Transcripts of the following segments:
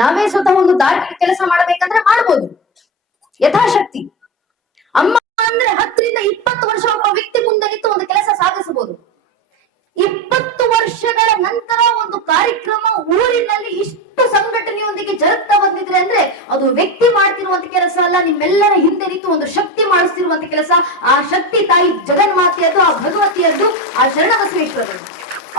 ನಾವೇ ಸ್ವತಃ ಒಂದು ಧಾರ್ಮಿಕ ಕೆಲಸ ಮಾಡಬೇಕಂದ್ರೆ ಮಾಡ್ಬೋದು ಯಥಾಶಕ್ತಿ. ಅಮ್ಮ ಅಂದ್ರೆ 10 ರಿಂದ 20 ವರ್ಷ ಒಬ್ಬ ವ್ಯಕ್ತಿ ಮುಂದೆ ನಿಂತು ಒಂದು ಕೆಲಸ ಸಾಧಿಸಬಹುದು. 20 ವರ್ಷಗಳ ನಂತರ ಒಂದು ಕಾರ್ಯಕ್ರಮ ಊರಿನಲ್ಲಿ ಇಷ್ಟು ಸಂಘಟನೆಯೊಂದಿಗೆ ಜರುಗ್ತಾ ಬಂದಿದ್ರೆ ಅಂದ್ರೆ ಅದು ವ್ಯಕ್ತಿ ಮಾಡ್ತಿರುವಂತ ಕೆಲಸ ಅಲ್ಲ, ನಿಮ್ಮೆಲ್ಲರ ಹಿಂದೆ ನಿಂತು ಒಂದು ಶಕ್ತಿ ಮಾಡಿಸ್ತಿರುವಂತ ಕೆಲಸ. ಆ ಶಕ್ತಿ ತಾಯಿ ಜಗನ್ಮಾತೆಯದ್ದು, ಆ ಭಗವತಿಯದ್ದು, ಆ ಶರಣಬಸವೇಶ್ವರರು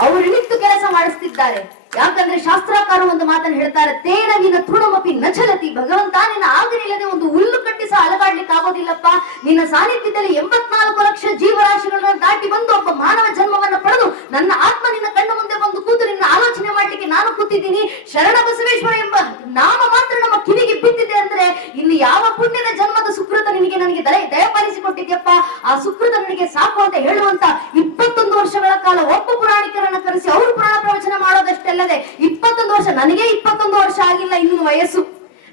ಅವರು ನಿಂತು ಕೆಲಸ ಮಾಡಿಸ್ತಿದ್ದಾರೆ. ಯಾಕಂದ್ರೆ ಶಾಸ್ತ್ರಕಾರ ಒಂದು ಮಾತನ್ನು ಹೇಳ್ತಾರೆ, ತೇನ ನಿನ್ನ ತೃಣಮಪಿ ನಚಲತಿ. ಭಗವಂತ ನಿನ್ನ ಆಗನಿಲ್ಲದೆ ಒಂದು ಹುಲ್ಲು ಕಟ್ಟಿ ಸಹ ಅಲಗಾಡ್ಲಿಕ್ಕೆ ಆಗೋದಿಲ್ಲಪ್ಪ. ನಿನ್ನ ಸಾನ್ನಿಧ್ಯದಲ್ಲಿ 84 ಲಕ್ಷ ಜೀವರಾಶಿಗಳನ್ನ ದಾಟಿ ಬಂದು ಒಬ್ಬ ಮಾನವ ಜನ್ಮವನ್ನ ಪಡೆದು ನನ್ನ ಆತ್ಮ ನಿನ್ನ ಕಣ್ಣು ಮುಂದೆ ಬಂದು ಕೂತು ನಿನ್ನ ಆಲೋಚನೆ ಮಾಡ್ಲಿಕ್ಕೆ ನಾನು ಕೂತಿದ್ದೀನಿ. ಶರಣ ಬಸವೇಶ್ವರ ಎಂಬ ನಾಮ ಮಾತ್ರ ನಮ್ಮ ಕಿವಿಗೆ ಬಿದ್ದಿದೆ ಅಂದ್ರೆ ಇನ್ನು ಯಾವ ಪುಣ್ಯದ ಜನ್ಮದ ಸುಕೃತ ನಿನಗೆ ನನಗೆ ದಯಪಾಲಿಸಿಕೊಟ್ಟಿದ್ಯಪ್ಪ, ಆ ಸುಕೃತ ನನಗೆ ಸಾಕು ಅಂತ ಹೇಳುವಂತ 21 ವರ್ಷಗಳ ಕಾಲ ಒಬ್ಬ ಪುರಾಣಿಕರನ್ನ ಕರೆಸಿ ಅವರು ಪುರಾಣ ಪ್ರವಚನ ಮಾಡೋದಷ್ಟೇ ಅಲ್ಲದೆ 21 ವರ್ಷ, ನನಗೆ 21 ವರ್ಷ ಆಗಿಲ್ಲ ಇನ್ನು ವಯಸ್ಸು.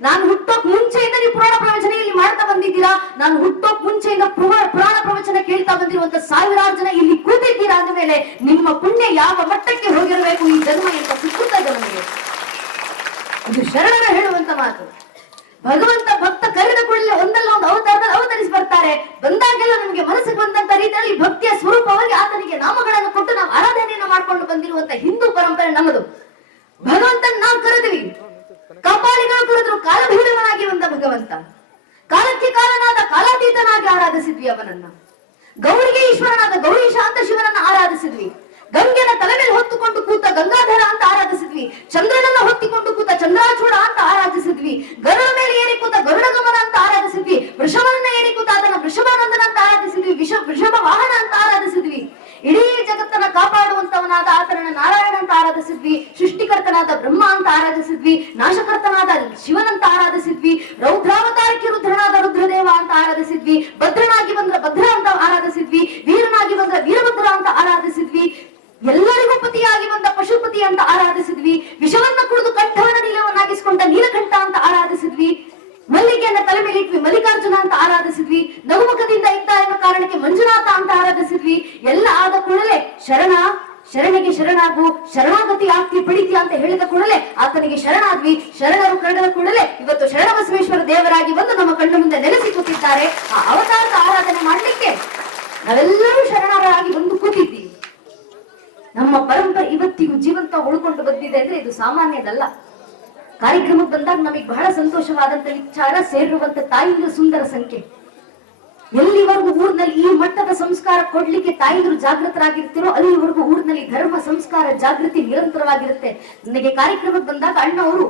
ನಾನು ಹುಟ್ಟೋಕ್ ಮುಂಚೆಯಿಂದ ನೀವು ಪುರಾಣ ಪ್ರವಚನ ಇಲ್ಲಿ ಮಾಡ್ತಾ ಬಂದಿದ್ದೀರಾ. ನಾನು ಹುಟ್ಟೋಕ್ ಮುಂಚೆಯಿಂದ ಪುರಾಣ ಪ್ರವಚನ ಕೇಳ್ತಾ ಬಂದಿರುವಂತ ಸಾವಿರಾರು ಜನ ಇಲ್ಲಿ ಕೂತಿದ್ದೀರಾ ಅಂದ ಮೇಲೆ ನಿಮ್ಮ ಪುಣ್ಯ ಯಾವ ಮಟ್ಟಕ್ಕೆ ಹೋಗಿರಬೇಕು ಈ ಜನ್ಮ ಅಂತ ಸುಕೃತ ನಮಗೆ. ಇದು ಶರಣರ ಹೇಳುವಂತ ಮಾತು. ಭಗವಂತ ಭಕ್ತ ಕರೆದ ಕೂಡಲೇ ಒಂದಲ್ಲ ಒಂದು ಅವತಾರದಲ್ಲಿ ಅವತರಿಸಿ ಬರ್ತಾರೆ. ಬಂದಾಗೆಲ್ಲ ನಮಗೆ ಮನಸ್ಸಿಗೆ ಬಂದಂತ ರೀತಿಯಲ್ಲಿ ಭಕ್ತಿಯ ಸ್ವರೂಪವಾಗಿ ಆತನಿಗೆ ನಾಮಗಳನ್ನು ಕೊಟ್ಟು ನಾವು ಆರಾಧನೆಯನ್ನು ಮಾಡ್ಕೊಂಡು ಬಂದಿರುವಂತ ಹಿಂದೂ ಪರಂಪರೆ ನಮ್ಮದು. ಭಗವಂತನ ನಾವು ಕರೆದ್ವಿ, ಕಾಪಾಳಿಗಳು ಕರೆದ್ರು, ಕಾಲಭೈರವನಾಗಿ ಬಂದ ಭಗವಂತ. ಕಾಲಕ್ಕೆ ಕಾಲನಾದ ಕಾಲಾತೀತನಾಗಿ ಆರಾಧಿಸಿದ್ವಿ ಅವನನ್ನ. ಗೌರಿಗೆ ಈಶ್ವರನಾದ ಗೌರಿ ಶಾಂತ ಶಿವನನ್ನ ಆರಾಧಿಸಿದ್ವಿ. ಗಂಗೆನ ತಲೆ ಮೇಲೆ ಹೊತ್ತುಕೊಂಡು ಕೂತ ಗಂಗಾಧರ ಅಂತ ಆರಾಧಿಸಿದ್ವಿ. ಚಂದ್ರನನ್ನ ಹೊತ್ತಿಕೊಂಡು ಕೂತ ಚಂದ್ರಾಚೂಡ ಅಂತ ಆರಾಧಿಸಿದ್ವಿ. ಗರುಡ ಮೇಲೆ ಏರಿ ಕೂತ ಗರುಡ ಗಮನ ಅಂತ ಆರಾಧಿಸಿದ್ವಿ. ವೃಷಭನನ್ನ ಏರಿ ಕೂತ ಅದನ್ನ ವೃಷಭಾನಂದನ ಅಂತ ಆರಾಧಿಸಿದ್ವಿ. ವೃಷಭ ವಾಹನ ಅಂತ ಆರಾಧಿಸಿದ್ವಿ. ಇಡೀ ಜಗತ್ತನ್ನ ಕಾಪಾಡುವಂತವನಾದ ಆತನನ್ನ ನಾರಾಯಣ ಅಂತ ಆರಾಧಿಸಿದ್ವಿ. ಸೃಷ್ಟಿಕರ್ತನಾದ ಬ್ರಹ್ಮ ಅಂತ ಆರಾಧಿಸಿದ್ವಿ. ನಾಶಕರ್ತನಾದ ಶಿವನಂತ ಆರಾಧಿಸಿದ್ವಿ. ರೌದ್ರಾವತಾರಕ್ಕೆ ರುದ್ರನಾದ ರುದ್ರದೇವ ಅಂತ ಆರಾಧಿಸಿದ್ವಿ. ಭದ್ರನಾಗಿ ಬಂದ್ರ ಭದ್ರ ಅಂತ ಆರಾಧಿಸಿದ್ವಿ. ವೀರನಾಗಿ ಬಂದ್ರ ವೀರಭದ್ರ ಅಂತ ಆರಾಧಿಸಿದ್ವಿ. ಎಲ್ಲರಿಗೂ ಪತಿಯಾಗಿ ಬಂದ ಪಶುಪತಿ ಅಂತ ಆರಾಧಿಸಿದ್ವಿ. ವಿಷವನ್ನ ಕುಡಿದು ಕಂಠವನ್ನ ನೀಲವನ್ನಾಗಿಸಿಕೊಂಡ ನೀಲಕಂಠ ಅಂತ ಆರಾಧಿಸಿದ್ವಿ. ಮಲ್ಲಿಗೆಯನ್ನ ತಲೆ ಮೇಲೆ ಇಟ್ವಿ ಮಲ್ಲಿಕಾರ್ಜುನ ಅಂತ ಆರಾಧಿಸಿದ್ವಿ. ನಗುಮುಖದಿಂದ ಇದ್ದ ಎನ್ನುವ ಕಾರಣಕ್ಕೆ ಮಂಜುನಾಥ ಅಂತ ಆರಾಧಿಸಿದ್ವಿ. ಎಲ್ಲ ಆದ ಕೂಡಲೇ ಶರಣಿಗೆ ಶರಣಾಗು, ಶರಣಾಗತಿ ಆಗ್ತಿ ಪಡಿತಿ ಅಂತ ಹೇಳಿದ ಕೂಡಲೇ ಆತನಿಗೆ ಶರಣಾದ್ವಿ. ಶರಣರು ಕರೆದ ಕೂಡಲೇ ಇವತ್ತು ಶರಣ ಬಸವೇಶ್ವರ ದೇವರಾಗಿ ಬಂದು ನಮ್ಮ ಕಣ್ಣು ಮುಂದೆ ನೆಲೆಸಿ ಕೂತಿದ್ದಾರೆ. ಆ ಅವತಾರದ ಆರಾಧನೆ ಮಾಡ್ಲಿಕ್ಕೆ ನಾವೆಲ್ಲರೂ ಶರಣರಾಗಿ ಬಂದು ಕೂತಿದ್ದೀವಿ. ನಮ್ಮ ಪರಂಪರೆ ಇವತ್ತಿಗೂ ಜೀವಂತ ಉಳ್ಕೊಂಡು ಬಂದಿದೆ ಅಂದ್ರೆ ಇದು ಸಾಮಾನ್ಯದಲ್ಲ. ಕಾರ್ಯಕ್ರಮಕ್ಕೆ ಬಂದಾಗ ನಮಗೆ ಬಹಳ ಸಂತೋಷವಾದಂತ ವಿಚಾರ, ಸೇರಿರುವಂತ ತಾಯಿಯರು ಸುಂದರ ಸಂಖ್ಯೆ. ಎಲ್ಲಿವರೆಗೂ ಊರಿನಲ್ಲಿ ಈ ಮಟ್ಟದ ಸಂಸ್ಕಾರ ಕೊಡ್ಲಿಕ್ಕೆ ತಾಯಿಯರು ಜಾಗೃತರಾಗಿರ್ತಿರೋ ಅಲ್ಲಿವರೆಗೂ ಊರಿನಲ್ಲಿ ಧರ್ಮ ಸಂಸ್ಕಾರ ಜಾಗೃತಿ ನಿರಂತರವಾಗಿರುತ್ತೆ. ನನಗೆ ಕಾರ್ಯಕ್ರಮಕ್ಕೆ ಬಂದಾಗ ಅಣ್ಣ ಅವರು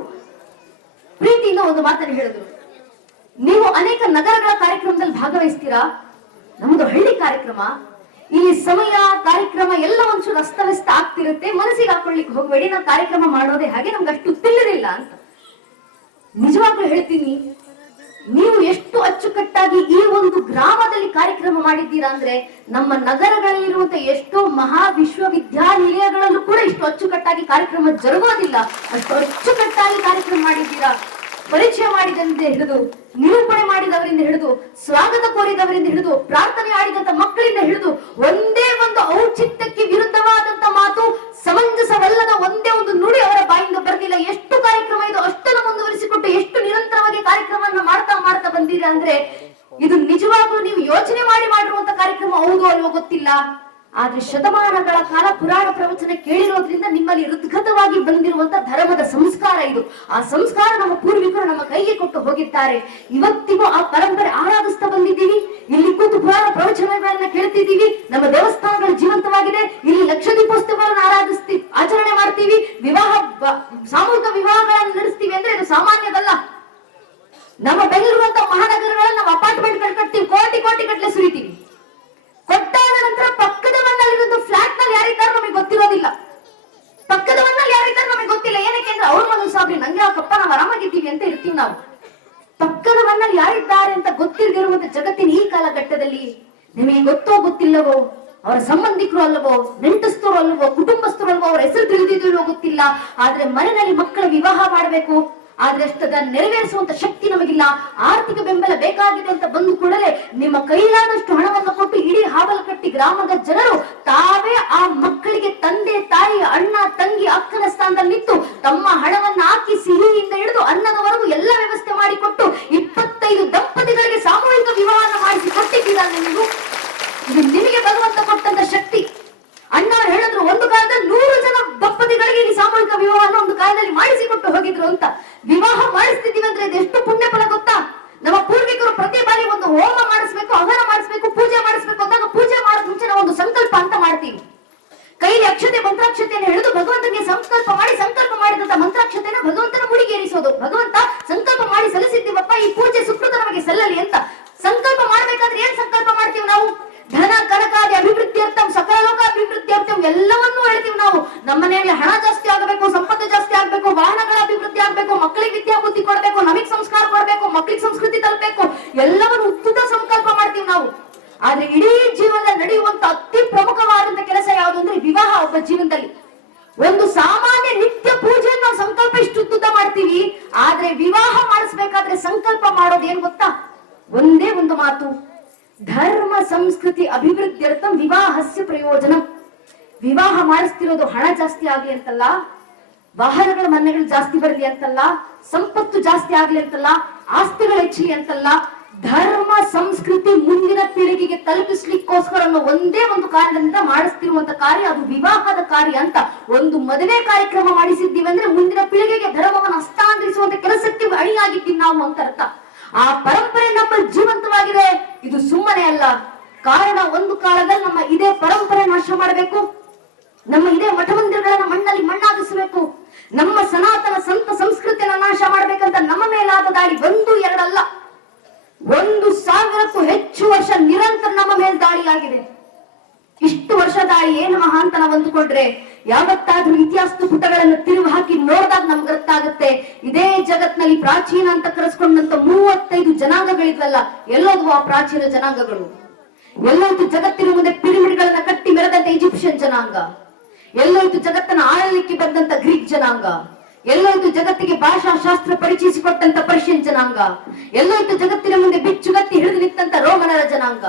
ಪ್ರೀತಿಯಿಂದ ಒಂದು ಮಾತನ್ನು ಹೇಳಿದ್ರು, ನೀವು ಅನೇಕ ನಗರಗಳ ಕಾರ್ಯಕ್ರಮದಲ್ಲಿ ಭಾಗವಹಿಸ್ತೀರಾ, ನಮ್ದು ಹಳ್ಳಿ ಕಾರ್ಯಕ್ರಮ, ಇಲ್ಲಿ ಸಮಯ ಕಾರ್ಯಕ್ರಮ ಎಲ್ಲ ಒಂಚೂರು ಅಸ್ತವ್ಯಸ್ತ ಆಗ್ತಿರುತ್ತೆ, ಮನಸ್ಸಿಗೆ ಹಾಕೊಳ್ಳಿಕ್ಕೆ ಹೋಗ್ಬೇಡಿ, ನಾವು ಕಾರ್ಯಕ್ರಮ ಮಾಡೋದೇ ಹಾಗೆ, ನಮ್ಗೆ ಅಷ್ಟು ತಿಳಿದಿಲ್ಲ ಅಂತ. ನಿಜವಾಗ್ಲೂ ಹೇಳ್ತೀನಿ, ನೀವು ಎಷ್ಟು ಅಚ್ಚುಕಟ್ಟಾಗಿ ಈ ಒಂದು ಗ್ರಾಮದಲ್ಲಿ ಕಾರ್ಯಕ್ರಮ ಮಾಡಿದ್ದೀರಾ ಅಂದ್ರೆ ನಮ್ಮ ನಗರಗಳಲ್ಲಿರುವಂತ ಎಷ್ಟೋ ಮಹಾ ವಿಶ್ವವಿದ್ಯಾನಿಲಯಗಳಲ್ಲೂ ಕೂಡ ಇಷ್ಟು ಅಚ್ಚುಕಟ್ಟಾಗಿ ಕಾರ್ಯಕ್ರಮ ಜರುಗೋದಿಲ್ಲ. ಅಷ್ಟು ಅಚ್ಚುಕಟ್ಟಾಗಿ ಕಾರ್ಯಕ್ರಮ ಮಾಡಿದ್ದೀರಾ. ಪರಿಚಯ ಮಾಡಿದಂತೆ ಹಿಡಿದು, ನಿರೂಪಣೆ ಮಾಡಿದವರಿಂದ ಹಿಡಿದು, ಸ್ವಾಗತ ಕೋರಿದವರಿಂದ ಹಿಡಿದು, ಪ್ರಾರ್ಥನೆ ಆಡಿದಂತ ಮಕ್ಕಳಿಂದ ಹಿಡಿದು, ಒಂದೇ ಒಂದು ಔಚಿತ್ಯಕ್ಕೆ ವಿರುದ್ಧವಾದಂತ ಮಾತು, ಸಮಂಜಸವಲ್ಲದ ಒಂದೇ ಒಂದು ನುಡಿ ಅವರ ಬಾಯಿಂದ ಬರಲಿಲ್ಲ. ಎಷ್ಟು ಕಾರ್ಯಕ್ರಮ ಇದು ಅಷ್ಟನ್ನು ಮುಂದುವರಿಸಿಕೊಟ್ಟು ಎಷ್ಟು ನಿರಂತರವಾಗಿ ಕಾರ್ಯಕ್ರಮವನ್ನು ಮಾಡ್ತಾ ಬಂದಿರಾ ಅಂದ್ರೆ ಇದು ನಿಜವಾಗ್ಲೂ ನೀವು ಯೋಚನೆ ಮಾಡಿರುವಂತ ಕಾರ್ಯಕ್ರಮ ಹೌದು ಅಲ್ವೋ ಗೊತ್ತಿಲ್ಲ. ಆದ್ರೆ ಶತಮಾನಗಳ ಕಾಲ ಪುರಾಣ ಪ್ರವಚನ ಕೇಳಿರೋದ್ರಿಂದ ನಿಮ್ಮಲ್ಲಿ ಹೃದ್ಗತವಾಗಿ ಬಂದಿರುವಂತ ಧರ್ಮದ ಸಂಸ್ಕಾರ ಇದು. ಆ ಸಂಸ್ಕಾರ ನಮ್ಮ ಪೂರ್ವಿಕರು ನಮ್ಮ ಕೈಗೆ ಕೊಟ್ಟು ಹೋಗಿದ್ದಾರೆ. ಇವತ್ತಿಗೂ ಆ ಪರಂಪರೆ ಆರಾಧಿಸ್ತಾ ಬಂದಿದ್ದೀವಿ. ಇಲ್ಲಿ ಕೂತು ಪುರಾಣ ಪ್ರವಚನಗಳನ್ನ ಕೇಳ್ತಿದ್ದೀವಿ. ನಮ್ಮ ದೇವಸ್ಥಾನಗಳು ಜೀವಂತವಾಗಿದೆ. ಇಲ್ಲಿ ಲಕ್ಷ ದೀಪೋತ್ಸವಗಳನ್ನು ಆಚರಣೆ ಮಾಡ್ತೀವಿ. ಸಾಮೂಹಿಕ ವಿವಾಹಗಳನ್ನು ನಡೆಸ್ತೀವಿ ಅಂದ್ರೆ ಇದು ಸಾಮಾನ್ಯದಲ್ಲ. ನಮ್ಮ ಬೆಂಗಳೂರಂತ ಮಹಾನಗರಗಳಲ್ಲಿ ನಾವು ಅಪಾರ್ಟ್ಮೆಂಟ್ಗಳು ಕಟ್ತೀವಿ, ಕೋಟಿ ಗಟ್ಟಲೆ ಸುರಿತೀವಿ. ಕೊಟ್ಟಾದ ನಂತರ ಪಕ್ಕದ ಮಣ್ಣಲ್ಲಿರೋದು ಫ್ಲಾಟ್ ನಲ್ಲಿ ಯಾರಿದ್ದಾರೆ ನಮಗೆ ಗೊತ್ತಿರೋದಿಲ್ಲ. ಪಕ್ಕದ ಮಣ್ಣಲ್ಲಿ ಯಾರಿದ್ದಾರೆ ನಮಗೆ ಗೊತ್ತಿಲ್ಲ. ಏನಕ್ಕೆ ಅಂದ್ರೆ ಅವ್ರ ಮನೆ ಸಾಬ್ರಿ ನಂಗೆ ಯಾಕಪ್ಪ ನಾವು ಆರಾಮಾಗಿದ್ದೀವಿ ಅಂತ ಇರ್ತೀವಿ ನಾವು. ಪಕ್ಕದ ಮಣ್ಣಲ್ಲಿ ಯಾರಿದ್ದಾರೆ ಅಂತ ಗೊತ್ತಿಲ್ಲದಿರುವಂತ ಜಗತ್ತಿನ ಈ ಕಾಲಘಟ್ಟದಲ್ಲಿ ನಿಮಗೆ ಗೊತ್ತೋ ಗೊತ್ತಿಲ್ಲವೋ, ಅವರ ಸಂಬಂಧಿಕರು ಅಲ್ಲವೋ, ನೆಂಟಸ್ಥರು ಅಲ್ಲವೋ, ಕುಟುಂಬಸ್ಥರು ಅಲ್ವೋ, ಅವರ ಹೆಸರು ತಿಳಿದಿರೋ ಗೊತ್ತಿಲ್ಲ. ಆದ್ರೆ ಮನೆಯಲ್ಲಿ ಮಕ್ಕಳ ವಿವಾಹ ಮಾಡಬೇಕು, ಆದ್ರೆ ಅಷ್ಟದ ನೆರವೇರಿಸುವಂತ ಶಕ್ತಿ ನಮಗಿಲ್ಲ. ಆರ್ಥಿಕ ಬೆಂಬಲ ಬೇಕಾಗಿದೆ ಅಂತ ಬಂದು ಕೂಡಲೇ ನಿಮ್ಮ ಕೈಲಾದಷ್ಟು ಹಣವನ್ನು ಕೊಟ್ಟು ಇಡೀ ಹಾವಲಕಟ್ಟಿ ಗ್ರಾಮದ ಜನರು ತಾವೇ ಆ ಮಕ್ಕಳಿಗೆ ತಂದೆ ತಾಯಿ ಅಣ್ಣ ತಂಗಿ ಅಕ್ಕನ ಸ್ಥಾನದಲ್ಲಿ ನಿಂತು ತಮ್ಮ ಹಣವನ್ನ ಹಾಕಿ ಸಿಹಿಯಿಂದ ಹಿಡಿದು ಮಕ್ಕಳು ಅಂತ ವಿವಾಹ ಮಾಡಿಸ್ತಿದೀವಿ ಅಂದ್ರೆ ಇದೆಷ್ಟು ಪುಣ್ಯ ಫಲ ಗೊತ್ತಾ? ನಮ್ಮ ಪೂರ್ವಿಕರು ಪ್ರತಿ ಬಾರಿ ಒಂದು ಹೋಮ ಮಾಡಿಸ್ಬೇಕು, ಹವನ ಮಾಡಿಸ್ಬೇಕು, ಪೂಜೆ ಮಾಡಿಸ್ಬೇಕು ಅಂದಾಗ ಪೂಜೆ ಮಾಡೋದ್ ಮುಂಚೆ ನಾವು ಒಂದು ಸಂಕಲ್ಪ ಅಂತ ಮಾಡ್ತೀವಿ. ಕೈಲಿ ಅಕ್ಷತೆ ಮಂತ್ರಾಕ್ಷತೆಯನ್ನು ಹಿಡಿದು ಭಗವಂತನಿಗೆ ಸಂಕಲ್ಪ ಮಾಡಿದಂತ ಮಂತ್ರಾಕ್ಷತೆನ ಭಗವಂತನ ಮುಡಿಗೇರಿಸೋದು. ಭಗವಂತ ಸಂಕಲ್ಪ ಮಾಡಿ ಸಲ್ಲಿಸಿದ್ದೀವಪ್ಪ, ಈ ಪೂಜೆ ಸುಕೃತ ನಮಗೆ ಸಲ್ಲಲಿ ಅಂತ ಸಂಕಲ್ಪ ಮಾಡ್ಬೇಕಾದ್ರೆ ಏನ್ ಸಂಕಲ್ಪ ಮಾಡ್ತೀವಿ ನಾವು? ಧನ ಕನಕಾದಿ ಅಭಿವೃದ್ಧಿಯರ್ಥಂ ಸಕಲ ಲೋಕ ಅಭಿವೃದ್ಧಿಯರ್ಥಂ ಎಲ್ಲವನ್ನೂ ಹೇಳ್ತೀವಿ ನಾವು. ನಮ್ಮ ಮನೆಯಲ್ಲಿ ಹಣ ಜಾಸ್ತಿ ಆಗಬೇಕು, ಸಂಪತ್ತು ಜಾಸ್ತಿ ಆಗ್ಬೇಕು, ವಾಹನಗಳ ಅಭಿವೃದ್ಧಿ ಆಗ್ಬೇಕು, ಮಕ್ಕಳಿಗೆ ವಿದ್ಯಾ ಬುದ್ಧಿ ಕೊಡಬೇಕು, ನಮಗೆ ಸಂಸ್ಕಾರ ಕೊಡಬೇಕು, ಮಕ್ಕಳಿಗೆ ಸಂಸ್ಕೃತಿ ತಲುಪಬೇಕು, ಎಲ್ಲವನ್ನು ಉತ್ತಮ ಸಂಕಲ್ಪ ಮಾಡ್ತೀವಿ ನಾವು. ಆದ್ರೆ ಇಡೀ ಜೀವನದಲ್ಲಿ ನಡೆಯುವಂತ ಅತಿ ಪ್ರಮುಖವಾದಂತ ಕೆಲಸ ಯಾವುದು ಅಂದ್ರೆ ವಿವಾಹ. ಒಬ್ಬ ಜೀವನದಲ್ಲಿ ಒಂದು ಸಾಮಾನ್ಯ ನಿತ್ಯ ಪೂಜೆಯನ್ನು ನಾವು ಸಂಕಲ್ಪ ಇಷ್ಟು ಉದ್ದ ಮಾಡ್ತೀವಿ, ಆದ್ರೆ ವಿವಾಹ ಮಾಡಿಸ್ಬೇಕಾದ್ರೆ ಸಂಕಲ್ಪ ಮಾಡೋದು ಏನ್ ಗೊತ್ತಾ? ಒಂದೇ ಒಂದು ಮಾತು, ಧರ್ಮ ಸಂಸ್ಕೃತಿ ಅಭಿವೃದ್ಧಿಯರ್ಥಂ ವಿವಾಹಸ್ಯ ಪ್ರಯೋಜನ. ವಿವಾಹ ಮಾಡಿಸ್ತಿರೋದು ಹಣ ಜಾಸ್ತಿ ಆಗ್ಲಿ ಅಂತಲ್ಲ, ವಾಹನಗಳ ಮನೆಗಳು ಜಾಸ್ತಿ ಬರಲಿ ಅಂತಲ್ಲ, ಸಂಪತ್ತು ಜಾಸ್ತಿ ಆಗ್ಲಿ ಅಂತಲ್ಲ, ಆಸ್ತಿಗಳು ಹೆಚ್ಚಲಿ ಅಂತಲ್ಲ, ಧರ್ಮ ಸಂಸ್ಕೃತಿ ಮುಂದಿನ ಪೀಳಿಗೆಗೆ ತಲುಪಿಸ್ಲಿಕ್ಕೋಸ್ಕರ ಅನ್ನೋ ಒಂದೇ ಒಂದು ಕಾರಣದಿಂದ ಮಾಡಿಸ್ತಿರುವಂತ ಕಾರ್ಯ ಅದು ವಿವಾಹದ ಕಾರ್ಯ ಅಂತ. ಒಂದು ಮದುವೆ ಕಾರ್ಯಕ್ರಮ ಮಾಡಿಸಿದ್ದೀವಿ ಅಂದ್ರೆ ಮುಂದಿನ ಪೀಳಿಗೆಗೆ ಧರ್ಮವನ್ನು ಹಸ್ತಾಂತರಿಸುವಂತ ಕೆಲಸಕ್ಕೆ ಅಣಿಯಾಗಿದ್ದೀವಿ ನಾವು ಅಂತ ಅರ್ಥ. ಆ ಪರಂಪರೆ ನಮ್ಮ ಜೀವಂತವಾಗಿದೆ, ಇದು ಸುಮ್ಮನೆ ಅಲ್ಲ. ಕಾರಣ ಒಂದು ಕಾಲದಲ್ಲಿ ನಮ್ಮ ಇದೇ ಪರಂಪರೆ ನಾಶ ಮಾಡಬೇಕು, ನಮ್ಮ ಇದೇ ಮಠ ಮಂದಿರಗಳನ್ನ ಮಣ್ಣಲ್ಲಿ ಮಣ್ಣಾಗಿಸಬೇಕು, ನಮ್ಮ ಸನಾತನ ಸಂತ ಸಂಸ್ಕೃತಿಯನ್ನ ನಾಶ ಮಾಡ್ಬೇಕಂತ ನಮ್ಮ ಮೇಲಾದ ದಾಳಿ ಒಂದು ಎರಡಲ್ಲ, 1000ಕ್ಕೂ ಹೆಚ್ಚು ವರ್ಷ ನಿರಂತರ ನಮ್ಮ ಮೇಲೆ ದಾಳಿ ಆಗಿದೆ. ಇಷ್ಟು ವರ್ಷ ದಾಳಿ ಏನು ಮಹಾ ಅಂತ ನಾವು ಅಂದುಕೊಂಡ್ರೆ ಯಾವತ್ತಾದ್ರೂ ಇತಿಹಾಸದ ಪುಟಗಳನ್ನು ತಿರುವು ಹಾಕಿ ನೋಡಿದಾಗ ನಮ್ಗೆ ಗೊತ್ತಾಗುತ್ತೆ, ಇದೇ ಜಗತ್ನಲ್ಲಿ ಪ್ರಾಚೀನ ಅಂತ ಕರೆಸ್ಕೊಂಡಂತ 35 ಜನಾಂಗಗಳಿದ್ವಲ್ಲ, ಎಲ್ಲೋದ್ವು ಆ ಪ್ರಾಚೀನ ಜನಾಂಗಗಳು? ಎಲ್ಲೋಯ್ತು ಜಗತ್ತಿನ ಮುಂದೆ ಪಿರಮಿಡ್ಗಳನ್ನ ಕಟ್ಟಿ ಮೆರೆದಂತ ಈಜಿಪ್ಷಿಯನ್ ಜನಾಂಗ? ಎಲ್ಲೋಯ್ತು ಜಗತ್ತನ್ನ ಆಳಲಿಕ್ಕೆ ಬಂದಂತ ಗ್ರೀಕ್ ಜನಾಂಗ? ಎಲ್ಲೋಯ್ತು ಜಗತ್ತಿಗೆ ಭಾಷಾ ಶಾಸ್ತ್ರ ಪರಿಚಯಿಸಿಕೊಟ್ಟಂತ ಪರ್ಷಿಯನ್ ಜನಾಂಗ? ಎಲ್ಲೋಯ್ತು ಜಗತ್ತಿನ ಮುಂದೆ ಬಿಚ್ಚುಗತ್ತಿ ಹಿಡಿದು ನಿಂತಂತ ರೋಮನರ ಜನಾಂಗ?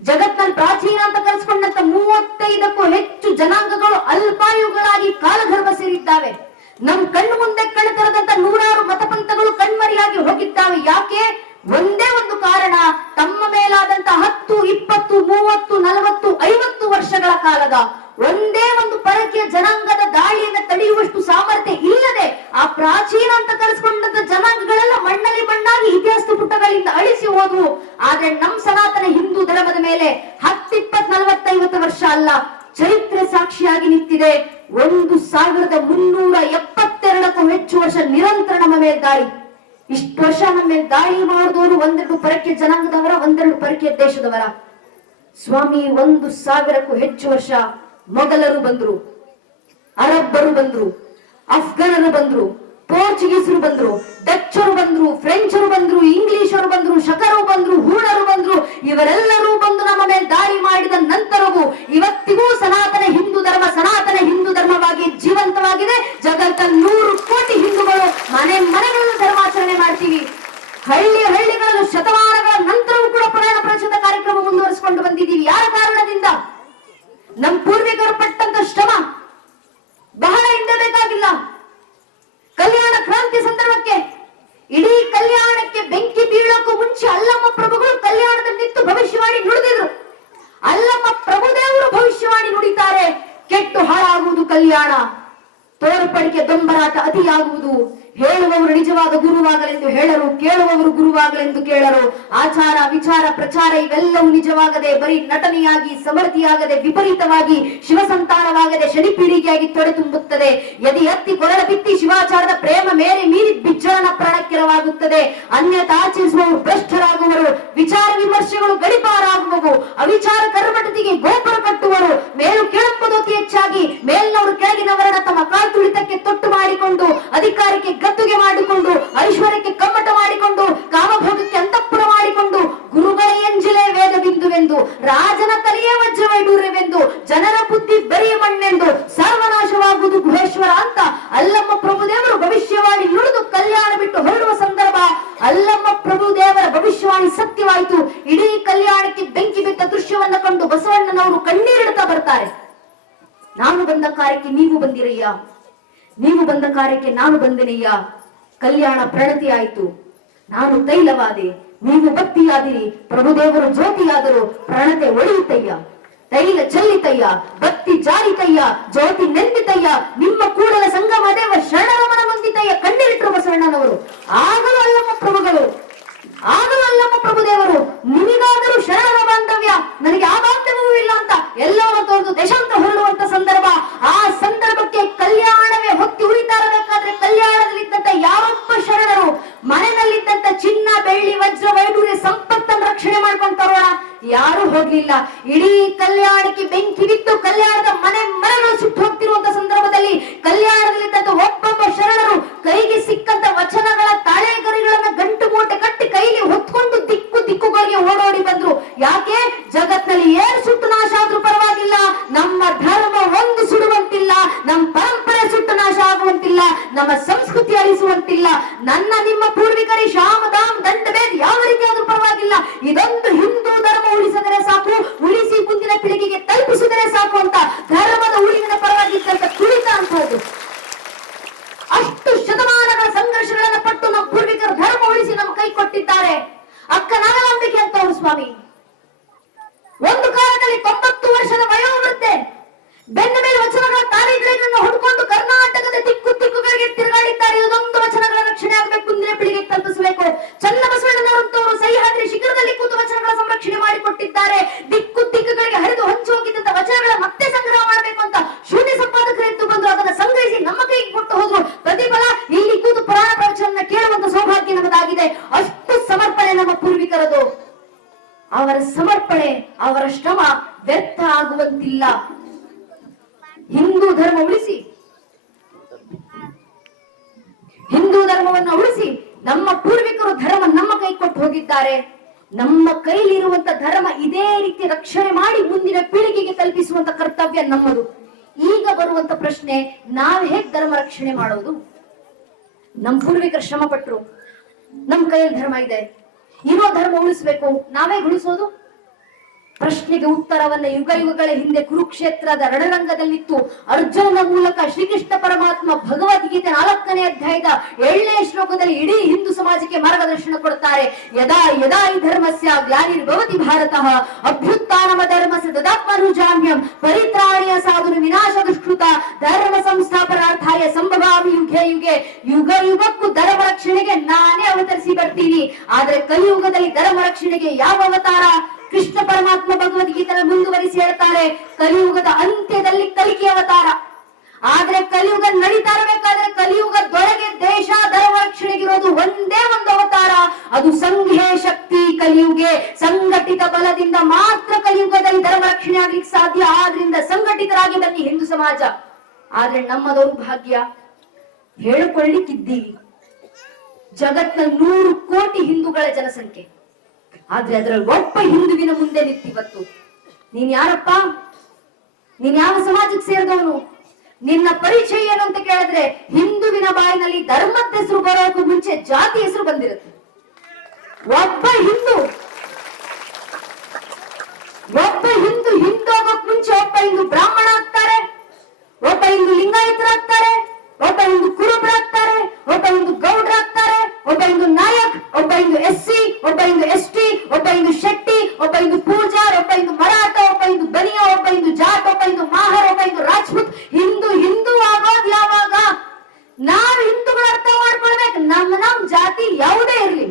ಜಗತ್ನಲ್ಲಿ ಪ್ರಾಚೀನ ಅಂತ ಕರೆಸ್ಕೊಂಡಂತ 35ಕ್ಕೂ ಹೆಚ್ಚು ಜನಾಂಗಗಳು ಅಲ್ಪಾಯುಗಳಾಗಿ ಕಾಲಗರ್ಭ ಸೇರಿದ್ದಾವೆ. ನಮ್ ಕಣ್ಣು ಮುಂದೆ ಕಣ್ಣು ತೆರೆದಂತ 100 ಮತಪಂಥಗಳು ಕಣ್ಮರಿಯಾಗಿ ಹೋಗಿದ್ದಾವೆ. ಯಾಕೆ? ಒಂದೇ ಒಂದು ಕಾರಣ, ತಮ್ಮ ಮೇಲಾದಂತ 10, 20, 30, 40, 50 ವರ್ಷಗಳ ಕಾಲದ ಒಂದೇ ಒಂದು ಪರಕೀಯ ಜನಾಂಗದ ದಾಳಿಯನ್ನು ತಡೆಯುವಷ್ಟು ಸಾಮರ್ಥ್ಯ ಇಲ್ಲದೆ ಆ ಪ್ರಾಚೀನ ಅಂತ ಕರೆಸ್ಕೊಂಡಂತ ಜನಾಂಗಗಳೆಲ್ಲ ಮಣ್ಣಲ್ಲಿ ಮಣ್ಣಾಗಿ ಇತಿಹಾಸದ ಪುಟಗಳಿಂದ ಅಳಿಸಿ ಹೋದವು. ಆದ್ರೆ ನಮ್ ಸನಾತನ ಹಿಂದೂ ಧರ್ಮದ ಮೇಲೆ 10, 20, 40, 50 ವರ್ಷ ಅಲ್ಲ, ಚರಿತ್ರೆ ಸಾಕ್ಷಿಯಾಗಿ ನಿಂತಿದೆ. 1372ಕ್ಕೂ ಹೆಚ್ಚು ವರ್ಷ ನಿರಂತರ ನಮ್ಮ ಮೇಲೆ ದಾಳಿ. ಇಷ್ಟು ವರ್ಷ ನಮ್ಮ ಮೇಲೆ ದಾಳಿ ಮಾಡಿದವರು ಒಂದೆರಡು ಪರಕೀಯ ಜನಾಂಗದವರ, ಒಂದೆರಡು ಪರಕೀಯ ದೇಶದವರ? ಸ್ವಾಮಿ, 1000ಕ್ಕೂ ಹೆಚ್ಚು ವರ್ಷ ಮೊಘಲರು ಬಂದ್ರು, ಅರಬ್ಬರು ಬಂದ್ರು, ಅಫ್ಘನರು ಬಂದ್ರು, ಪೋರ್ಚುಗೀಸರು ಬಂದ್ರು, ಡಚ್ಚರು ಬಂದ್ರು, ಫ್ರೆಂಚರು ಬಂದ್ರು, ಇಂಗ್ಲಿಷರು ಬಂದ್ರು, ಶಕರು ಬಂದ್ರು, ಹೂಣರು ಬಂದ್ರು. ಇವರೆಲ್ಲರೂ ಬಂದು ನಮ್ಮ ಮೇಲೆ ದಾಳಿ ಮಾಡಿದ ನಂತರವೂ ಇವತ್ತಿಗೂ ಸನಾತನ ಹಿಂದೂ ಧರ್ಮ ಸನಾತನ ಹಿಂದೂ ಧರ್ಮವಾಗಿ ಜೀವಂತವಾಗಿದೆ. ಜಗತ್ತಲ್ಲಿ 100 ಕೋಟಿ ಹಿಂದೂಗಳು ಮನೆಗಳಲ್ಲಿ ಧರ್ಮಾಚರಣೆ ಮಾಡ್ತೀವಿ. ಹಳ್ಳಿಗಳಲ್ಲಿ ಶತಮಾನಗಳ ನಂತರವೂ ಕೂಡ ಪುರಾಣ ಪ್ರಚಲಿತ ಕಾರ್ಯಕ್ರಮ ಮುಂದುವರಿಸಿಕೊಂಡು ಬಂದಿದ್ದೀವಿ. ಯಾರ ಕಾರಣದಿಂದ? ನಮ್ಮ ಪೂರ್ವಿಕರು ಪಟ್ಟಂತ ಶ್ರಮ ಬಹಳ ಹಿಂದೆ ಬೇಕಾಗಿಲ್ಲ. ಕಲ್ಯಾಣ ಕ್ರಾಂತಿ ಸಂದರ್ಭಕ್ಕೆ ಇಡೀ ಕಲ್ಯಾಣಕ್ಕೆ ಬೆಂಕಿ ಬೀಳೋಕ್ಕೂ ಮುಂಚೆ ಅಲ್ಲಮ್ಮ ಪ್ರಭುಗಳು ಕಲ್ಯಾಣದಲ್ಲಿ ನಿಂತು ಭವಿಷ್ಯವಾಣಿ ನುಡಿದಿದ್ರು. ಅಲ್ಲಮ್ಮ ಪ್ರಭುದೇವರು ಭವಿಷ್ಯವಾಣಿ ನುಡಿತಾರೆ, ಕೆಟ್ಟು ಹಾಳಾಗುವುದು ಕಲ್ಯಾಣ, ತೋರ್ಪಡಿಕೆ ದೊಂಬರಾಟ ಅತಿಯಾಗುವುದು, ಹೇಳುವವರು ನಿಜವಾದ ಗುರುವಾಗಲೆಂದು ಹೇಳರು, ಕೇಳುವವರು ಗುರುವಾಗಲೆಂದು ಕೇಳರು. ಆಚಾರ ವಿಚಾರ ಪ್ರಚಾರ ಇವೆಲ್ಲವೂ ನಿಜವಾಗದೆ ಬರೀ ನಟನೆಯಾಗಿ ಸಮರ್ಥಿಯಾಗದೆ ವಿಪರೀತವಾಗಿ ಶಿವಸಂತಾನವಾಗದೆ ಶನಿ ಪೀಳಿಗೆಯಾಗಿ ತೊಡೆ ತುಂಬುತ್ತದೆ. ಯದಿ ಹತ್ತಿ ಕೊರಳ ಬಿತ್ತಿ ಶಿವಾಚಾರದ ಪ್ರೇಮ ಮೇರೆ ಮೀರಿ ಬಿಜ್ಜಳನ ಪ್ರಾಣಕ್ಕೆರವಾಗುತ್ತದೆ. ಅನ್ಯತಾ ಆಚರಿಸುವವರು ಭ್ರಷ್ಟರಾಗುವರು, ವಿಚಾರ ವಿಮರ್ಶೆಗಳು ಗಡಿಪಾರಾಗುವವು, ಅವಿಚಾರ ಕರ್ಮಟತಿಗೆ ಗೋಪುರ ಕಟ್ಟುವರು, ಮೇಲು ಕೆಳಂಬುದು ಅತಿ ಹೆಚ್ಚಾಗಿ ಮೇಲ್ನವರು ಕೆಳಗಿನವರನ್ನ ತಮ್ಮ ಕಾಲ್ ತುಳಿತಕ್ಕೆ ತೊಟ್ಟು ಮಾಡಿಕೊಂಡು ಅಧಿಕಾರಕ್ಕೆ ಗದ್ದುಗೆ ಮಾಡಿಕೊಂಡು ಐಶ್ವರ್ಯಕ್ಕೆ ಕಮ್ಮಟ ಮಾಡಿಕೊಂಡು ಕಾಮಭೋಗಕ್ಕೆ ಅಂತಃಪುರ ಮಾಡಿಕೊಂಡು ಗುರುಗಳ ಎಂಜಿಲೆ ವೇದ ಬಿಂದುವೆಂದು ರಾಜನ ತಲೆಯೇ ವಜ್ರವೈಡೂರ್ಯವೆಂದು ಜನರ ಬುದ್ಧಿ ಬರಿಯ ಮಣ್ಣೆಂದು ಸರ್ವನಾಶವಾಗುವುದು ಗುಹೇಶ್ವರ ಅಂತ ಅಲ್ಲಮ್ಮ ಪ್ರಭುದೇವರು ಭವಿಷ್ಯವಾಣಿ ನುಡಿದು ಕಲ್ಯಾಣ ಬಿಟ್ಟು ಹೊರಡುವ ಸಂದರ್ಭ ಅಲ್ಲಮ್ಮ ಪ್ರಭುದೇವರ ಭವಿಷ್ಯವಾಣಿ ಸತ್ಯವಾಯಿತು. ಇಡೀ ಕಲ್ಯಾಣಕ್ಕೆ ಬೆಂಕಿ ಬಿದ್ದ ದೃಶ್ಯವನ್ನ ಕಂಡು ಬಸವಣ್ಣನವರು ಕಣ್ಣೀರಿಡುತ್ತಾ ಬರ್ತಾರೆ. ನಾನು ಬಂದ ಕಾರ್ಯಕ್ಕೆ ನೀವು ಬಂದಿರಯ್ಯ, ನೀವು ಬಂದ ಕಾರ್ಯಕ್ಕೆ ನಾನು ಬಂದೆನಯ್ಯ. ಕಲ್ಯಾಣ ಪ್ರಣತಿ ಆಯಿತು, ನಾನು ತೈಲವಾದೆ, ನೀವು ಬತ್ತಿಯಾದಿರಿ, ಪ್ರಭುದೇವರು ಜ್ಯೋತಿಯಾದರು, ಪ್ರಣತೆ ಒಡೆಯುತ್ತಯ್ಯ, ತೈಲ ಚೆಲ್ಲಿತಯ್ಯ, ಬತ್ತಿ ಜಾರಿತಯ್ಯ, ಜ್ಯೋತಿ ನೆಂದಿತಯ್ಯ, ನಿಮ್ಮ ಕೂಡಲ ಸಂಗಮ ದೇವ ಶರಣರಮನ ಹೊಂದಿತಯ್ಯ. ಕಣ್ಣೀರಿಟ್ಟು ಆಗಲೂ ಅಲ್ಲಮ್ಮ ಪ್ರಭುಗಳು, ಆಗಲೂ ಅಲ್ಲಮ್ಮ ಪ್ರಭುದೇವರು ನಿಮಗಾದರೂ ಶರಣರ ಬಾಂಧವ್ಯ, ನನಗೆ ಆ ಬಾಂಧವ್ಯವೂ ಇಲ್ಲ ಅಂತ ಎಲ್ಲವೂ ತೋರಿದು ದೇಶಾಂತರ ಹೊರಡುವಂತ ಸಂದರ್ಭ. ಆ ಸಂದರ್ಭಕ್ಕೆ ಕಲ್ಯಾಣವೇ ಹೊತ್ತಿ ಉರಿತಾ ಇರಬೇಕಾದ್ರೆ ಕಲ್ಯಾಣದಲ್ಲಿದ್ದಂತ ಯಾವೊಬ್ಬ ಶರಣರು ಮನೆಯಲ್ಲಿದ್ದಂತ ಚಿನ್ನ ಬೆಳ್ಳಿ ವಜ್ರ ವೈಡೂರ್ಯ ಸಂಪತ್ತನ್ನು ರಕ್ಷಣೆ ಮಾಡ್ಕೊಂಡು ತರೋಣ ಯಾರು ಹೋಗ್ಲಿಲ್ಲ. ಇಡೀ ಕಲ್ಯಾಣಕ್ಕೆ ಬೆಂಕಿ ಬಿದ್ದು ಕಲ್ಯಾಣದ ಮನೆಗಳು ಸುಟ್ಟು ಹೋಗ್ತಿರುವಂತ ಸಂದರ್ಭದಲ್ಲಿ ಕಲ್ಯಾಣದಲ್ಲಿದ್ದಂತ ಒಬ್ಬೊಬ್ಬ ಶರಣರು ಕೈಗೆ ಸಿಕ್ಕಂತ ವಚನಗಳ ತಾಳೆಗರಿಗಳನ್ನ ಗಂಟು ಮೂಟೆ ಕಟ್ಟಿ ಕೈಲಿ ಹೊತ್ಕೊಂಡು ದಿಕ್ಕುಗಳಿಗೆ ಓಡೋಡಿ ಬಂದ್ರು. ಯಾಕೆ? ಜಗತ್ನಲ್ಲಿ ಏನ್ ಸುಟ್ಟು ನಾಶ ಆದ್ರೂ ಪರವಾಗಿಲ್ಲ, ನಮ್ಮ ಧರ್ಮ ಒಂದು ಸುಡುವಂತಿಲ್ಲ, ನಮ್ಮ ಪರಂಪರೆ ಸುಟ್ಟು ನಾಶ ಆಗುವಂತಿಲ್ಲ, ನಮ್ಮ ಸಂಸ್ಕೃತಿ ಅಳಿಸುವಂತಿಲ್ಲ. ನನ್ನ ನಿಮ್ಮ ಪೂರ್ವಿಕರಿ ಶಾಮದಾಮ್ ದಂಡಭೇದ ಯಾವ ರೀತಿ ಆದ್ರೂ ಪರವಾಗಿಲ್ಲ, ಇದೊಂದು ಹಿಂದೂ ಧರ್ಮ ಉಳಿಸಿದರೆ ಸಾಕು, ಉಳಿಸಿ ಮುಂದಿನ ಪೀಳಿಗೆಗೆ ತಲುಪಿಸಿದರೆ ಸಾಕು ಅಂತ ಧರ್ಮದ ಉಳಿವಿನ ಪರವಾಗಿದ್ದಂತ ಕುಳಿತ ಅಂತದ್ದು. ಅಷ್ಟು ಶತಮಾನಗಳ ಸಂಘರ್ಷಗಳನ್ನ ಪಟ್ಟು ನಮ್ಮ ಪೂರ್ವಿಕರು ಧರ್ಮ ಉಳಿಸಿ ನಮ್ಮ ಕೈ ಕೊಟ್ಟಿದ್ದಾರೆ. ಅಕ್ಕ ನಾಗಲಾಂಬಿಕೆ ಅಂತವರು ಸ್ವಾಮಿ ಒಂದು ಕಾಲದಲ್ಲಿ 90 ವರ್ಷದ ವಯೋವೃದ್ಧೆ ಬೆನ್ನ ಮೇಲೆ ವಚನಗಳ ತಾರೀಗಳನ್ನು ಹುಡ್ಕೊಂಡು ಕರ್ನಾಟಕದ ದಿಕ್ಕುಗಳಿಗೆ ತಿರುಗಾಡಿದ್ದಾರೆ. ಇದೊಂದು ವಚನಗಳ ರಕ್ಷಣೆ ಆಗಬೇಕು, ಮುಂದಿನ ಪೀಳಿಗೆಗೆ ತಲುಪಿಸಬೇಕು. ಚನ್ನಬಸವಣ್ಣನವರಂತವರು ಸಹ್ಯಾದ್ರಿ ಶಿಖರದಲ್ಲಿ ಕೂತು ವಚನಗಳ ಸಂರಕ್ಷಣೆ ಮಾಡಿಕೊಟ್ಟಿದ್ದಾರೆ. ದಿಕ್ಕುಗಳಿಗೆ ಹರಿದು ಹಂಚಿ ಹೋಗಿದ್ದಂತ ವಚನಗಳ ಮತ್ತೆ ಸಂಗ್ರಹ ಮಾಡಬೇಕು ಅಂತ ಶೂನ್ಯ ಸಂಪಾದಕರು ಎದ್ದು ಬಂದು ಅದನ್ನ ಸಂಗ್ರಹಿಸಿ ನಮ್ಮ ಕೈಗೆ ಕೊಟ್ಟು ಹೋದ್ರು. ಪ್ರತಿಫಲ ಇಲ್ಲಿ ಕೂತು ಪುರಾಣ ಪ್ರವಚನ ಕೇಳುವಂತ ಸೌಭಾಗ್ಯ ನಮ್ಮದಾಗಿದೆ. ಅಷ್ಟು ಸಮರ್ಪಣೆ ನಮ್ಮ ಪೂರ್ವಿಕರದು. ಅವರ ಸಮರ್ಪಣೆ, ಅವರ ಶ್ರಮ ವ್ಯರ್ಥ ಆಗುವಂತಿಲ್ಲ. ಹಿಂದೂ ಧರ್ಮ ಉಳಿಸಿ, ಹಿಂದೂ ಧರ್ಮವನ್ನು ಉಳಿಸಿ ನಮ್ಮ ಪೂರ್ವಿಕರು ಧರ್ಮ ನಮ್ಮ ಕೈ ಕೊಟ್ಟು ಹೋಗಿದ್ದಾರೆ. ನಮ್ಮ ಕೈಲಿರುವಂತ ಧರ್ಮ ಇದೇ ರೀತಿ ರಕ್ಷಣೆ ಮಾಡಿ ಮುಂದಿನ ಪೀಳಿಗೆಗೆ ತಲುಪಿಸುವಂತ ಕರ್ತವ್ಯ ನಮ್ಮದು. ಈಗ ಬರುವಂತ ಪ್ರಶ್ನೆ, ನಾವು ಹೇಗೆ ಧರ್ಮ ರಕ್ಷಣೆ ಮಾಡೋದು? ನಮ್ಮ ಪೂರ್ವಿಕರು ಶ್ರಮ ಪಟ್ರು, ನಮ್ಮ ಕೈಯಲ್ಲಿ ಧರ್ಮ ಇದೆ, ಇರೋ ಧರ್ಮ ಉಳಿಸ್ಬೇಕು, ನಾವೇ ಉಳಿಸೋದು? ಪ್ರಶ್ನೆಗೆ ಉತ್ತರವನ್ನ ಯುಗಗಳ ಹಿಂದೆ ಕುರುಕ್ಷೇತ್ರದ ರಣರಂಗದಲ್ಲಿತ್ತು ಅರ್ಜುನನ ಮೂಲಕ ಶ್ರೀಕೃಷ್ಣ ಪರಮಾತ್ಮ ಭಗವದ್ಗೀತೆ 4ನೇ ಅಧ್ಯಾಯದ 7ನೇ ಶ್ಲೋಕದಲ್ಲಿ ಇಡೀ ಹಿಂದೂ ಸಮಾಜಕ್ಕೆ ಮಾರ್ಗದರ್ಶನ ಕೊಡ್ತಾರೆ. ಯದಾ ಯದಾ ಹಿ ಧರ್ಮಸ್ಯ ಗ್ಲಾನಿರ್ಭವತಿ ಭಾರತಃ ಅಭ್ಯುತ್ಥಾನಮ ಧರ್ಮಸ್ಯ ತದಾತ್ಮನುಜಾಮ್ಯಂ ಪರಿತ್ರಾಣಾಯ ಸಾಧುನ ವಿನಾಶ ದುಷ್ಕೃತ ಧರ್ಮ ಸಂಸ್ಥಾಪನಾರ್ಥಾಯ ಸಂಭವಾಮಿ ಯುಗೆ ಯುಗೆ. ಯುಗ ಯುಗಕ್ಕೂ ಧರ್ಮ ರಕ್ಷಣೆಗೆ ನಾನೇ ಅವತರಿಸಿ ಬರ್ತೀನಿ. ಆದ್ರೆ ಕಲಿಯುಗದಲ್ಲಿ ಧರ್ಮ ರಕ್ಷಣೆಗೆ ಯಾವ ಅವತಾರ? ಕೃಷ್ಣ ಪರಮಾತ್ಮ ಭಗವದ್ಗೀತೆಯನ್ನು ಮುಂದುವರಿಸಿ ಹೇಳ್ತಾರೆ, ಕಲಿಯುಗದ ಅಂತ್ಯದಲ್ಲಿ ಕಲಿಕೆ ಅವತಾರ. ಆದ್ರೆ ಕಲಿಯುಗ ನಡೀತಾ ಇರಬೇಕಾದ್ರೆ ಕಲಿಯುಗದೊಳಗೆ ದೇಶ ಧರ್ಮ ರಕ್ಷಣೆಗಿರೋದು ಒಂದೇ ಒಂದು ಅವತಾರ, ಅದು ಸಂಘೇ ಶಕ್ತಿ ಕಲಿಯುಗೆ. ಸಂಘಟಿತ ಬಲದಿಂದ ಮಾತ್ರ ಕಲಿಯುಗದಲ್ಲಿ ಧರ್ಮ ರಕ್ಷಣೆ ಆಗ್ಲಿಕ್ಕೆ ಸಾಧ್ಯ. ಆದ್ರಿಂದ ಸಂಘಟಿತರಾಗಿ ಬನ್ನಿ ಹಿಂದೂ ಸಮಾಜ. ಆದ್ರೆ ನಮ್ಮ ದೌರ್ಭಾಗ್ಯ, ಹೇಳಿಕೊಳ್ಳಿಕ್ಕಿದ್ದೀವಿ ಜಗತ್ನಲ್ಲಿ 100 ಕೋಟಿ ಹಿಂದೂಗಳ ಜನಸಂಖ್ಯೆ, ಆದ್ರೆ ಅದರಲ್ಲಿ ಒಬ್ಬ ಹಿಂದುವಿನ ಮುಂದೆ ನಿಂತಿವತ್ತು ನೀನ್ ಯಾರಪ್ಪ, ನೀನ್ ಯಾವ ಸಮಾಜಕ್ಕೆ ಸೇರಿದವನು, ನಿನ್ನ ಪರಿಚಯ ಏನು ಅಂತ ಕೇಳಿದ್ರೆ ಹಿಂದುವಿನ ಬಾಯಿನಲ್ಲಿ ಧರ್ಮದ ಹೆಸರು ಬರೋಕ್ಕೂ ಮುಂಚೆ ಜಾತಿ ಹೆಸರು ಬಂದಿರುತ್ತೆ. ಒಬ್ಬ ಹಿಂದೂ ಹಿಂದೋಗಕ್ ಮುಂಚೆ ಒಬ್ಬ ಹಿಂದೂ ಬ್ರಾಹ್ಮಣ ಆಗ್ತಾರೆ, ಒಬ್ಬ ಹಿಂದೂ ಲಿಂಗಾಯತರಾಗ್ತಾರೆ, ಒಬ್ಬ ಹಿಂದೂ ಕುರುಬರಾಗ್ತಾರೆ, ಒಬ್ಬ ಹಿಂದೂ ಗೌಡ್ರಾಗ್ತಾರೆ, ಒಬ್ಬ ಹಿಂದೂ ನಾಯಕ್, ಒಬ್ಬ ಹಿಂದೂ SC, ಒಬ್ಬ ಹಿಂದೂ ST, ಒಬ್ಬ ಹಿಂದೂ ಶೆಟ್ಟಿ, ಒಬ್ಬ ಹಿಂದೂ ಪೂಜಾರ್, ಒಬ್ಬ ಹಿಂದೂ ಮರಾಠ, ಒಬ್ಬ ಹಿಂದೂ ಬನಿಯಾ, ಒಬ್ಬ ಹಿಂದೂ ಜಾಟ್, ಒಬ್ಬ ಹಿಂದೂ ಮಾಹರ್, ಒಬ್ಬ ಹಿಂದೂ ರಾಜ್ಪೂತ್. ಹಿಂದೂ ಆಗೋದ್ ಯಾವಾಗ? ನಾವು ಹಿಂದೂಗಳು ಅರ್ಥ ಮಾಡ್ಕೊಳ್ಬೇಕು, ನಮ್ ಜಾತಿ ಯಾವುದೇ ಇರ್ಲಿ,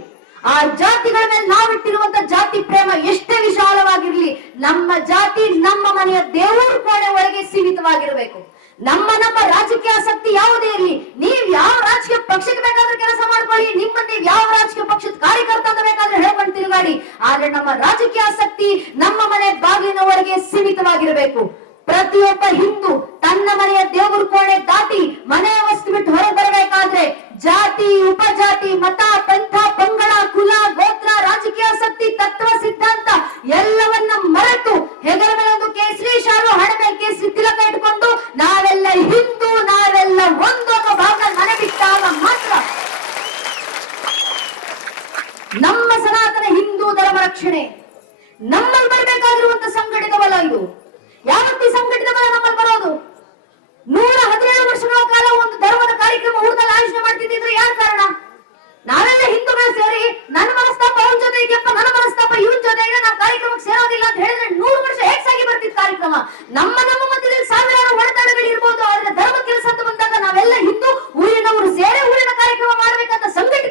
ಆ ಜಾತಿಗಳ ಮೇಲೆ ನಾವಿಟ್ಟಿರುವಂತ ಜಾತಿ ಪ್ರೇಮ ಎಷ್ಟೇ ವಿಶಾಲವಾಗಿರ್ಲಿ, ನಮ್ಮ ಜಾತಿ ನಮ್ಮ ಮನೆಯ ದೇವರ ಕೋಣೆ ಒಳಗೆ ಸೀಮಿತವಾಗಿರ್ಬೇಕು. ನಮ್ಮ ರಾಜಕೀಯ ಆಸಕ್ತಿ ಯಾವುದೇ ಇರಲಿ, ನೀವ್ ಯಾವ ರಾಜಕೀಯ ಪಕ್ಷಕ್ಕೆ ಬೇಕಾದ್ರೆ ಕೆಲಸ ಮಾಡ್ಕೊಳ್ಳಿ, ನೀವು ಯಾವ ರಾಜಕೀಯ ಪಕ್ಷದ ಕಾರ್ಯಕರ್ತ ಅಂತ ಬೇಕಾದ್ರೆ ಹೇಳ್ಕೊಂಡು ತಿರುಗಾಡಿ, ಆದ್ರೆ ನಮ್ಮ ರಾಜಕೀಯ ಆಸಕ್ತಿ ನಮ್ಮ ಮನೆ ಬಾಗಿಲಿನ ಒಳಗೆ ಸೀಮಿತವಾಗಿರಬೇಕು. ಪ್ರತಿಯೊಬ್ಬ ಹಿಂದೂ ತನ್ನ ಮನೆಯ ದೇವರ ಕೋಣೆ ದಾಟಿ ಮನೆಯ ವಸ್ತು ಬಿಟ್ಟು ಹೊರಗೆ ಬರಬೇಕಾದ್ರೆ ಜಾತಿ, ಉಪಜಾತಿ, ಮತ, ಪಂಥ, ಪಂಗಡ, ಕುಲ, ಗೋತ್ರ, ರಾಜಕೀಯ ಆಸಕ್ತಿ, ತತ್ವ, ಸಿದ್ಧಾಂತ ಎಲ್ಲವನ್ನ ಮರೆತು ಹೆಗಲ ಮೇಲೆ ಒಂದು ಕೇಸರಿ ಶಾಲು, ಹಣೆ ಮೇಲೆ ಕೇಸರಿ ತಿಲಕ ಇಟ್ಕೊಂಡು ನಾವೆಲ್ಲ ಹಿಂದೂ, ನಾವೆಲ್ಲ ಒಂದು ಅನ್ನೋ ಭಾವ ಮನೆ ಬಿಟ್ಟಾಗ ಮಾತ್ರ ನಮ್ಮ ಸನಾತನ ಹಿಂದೂ ಧರ್ಮ ರಕ್ಷಣೆ ನಮ್ಮಲ್ಲಿ ಬರಬೇಕಾಗಿರುವಂತ ಸಂಘಟಿತ ಬಲ. ಇದು ಯಾವತ್ತಿ ಸಂಘಟಿತ ಬಲ ನಮ್ಮಲ್ಲಿ ಬರೋದು? 117 ವರ್ಷಗಳ ಕಾಲ ಒಂದು ಧರ್ಮದ ಕಾರ್ಯಕ್ರಮ ಊರದಲ್ಲಿ ಆಯೋಜನೆ ಮಾಡ್ತಿದ್ರೆ ಯಾರ ಕಾರಣ? ನಾವೆಲ್ಲ ಹಿಂದೂಗಳು ಸೇರಿ ನನ್ನ ಮನಸ್ತಾಪ ಅವನ ಜೊತೆ ಇದೆಯಪ್ಪ, ನನ್ನ ಮನಸ್ತಾಪ ಇವನ್ ಜೊತೆ ಇದೆ, ನಾವು ಕಾರ್ಯಕ್ರಮಕ್ಕೆ ಸೇರೋದಿಲ್ಲ ಅಂತ ಹೇಳಿದ್ರೆ 100 ವರ್ಷ ಹೇಗೆ ಸಾಗಿ ಬರ್ತಿತ್ತು ಕಾರ್ಯಕ್ರಮ? ನಮ್ಮ ಮಧ್ಯದಲ್ಲಿ ಸಾವಿರಾರು ಹೊಡೆದಾಟಗಳು ಇರ್ಬೋದು, ಆದ್ರೆ ಧರ್ಮ ಕೆಲಸ ಅಂತ ಬಂದಾಗ ನಾವೆಲ್ಲ ಹಿಂದೂ ಊರಿನವರು ಸೇರಿ ಊರಿನ ಕಾರ್ಯಕ್ರಮ ಮಾಡ್ಬೇಕಂತ ಸಂಘಟನೆ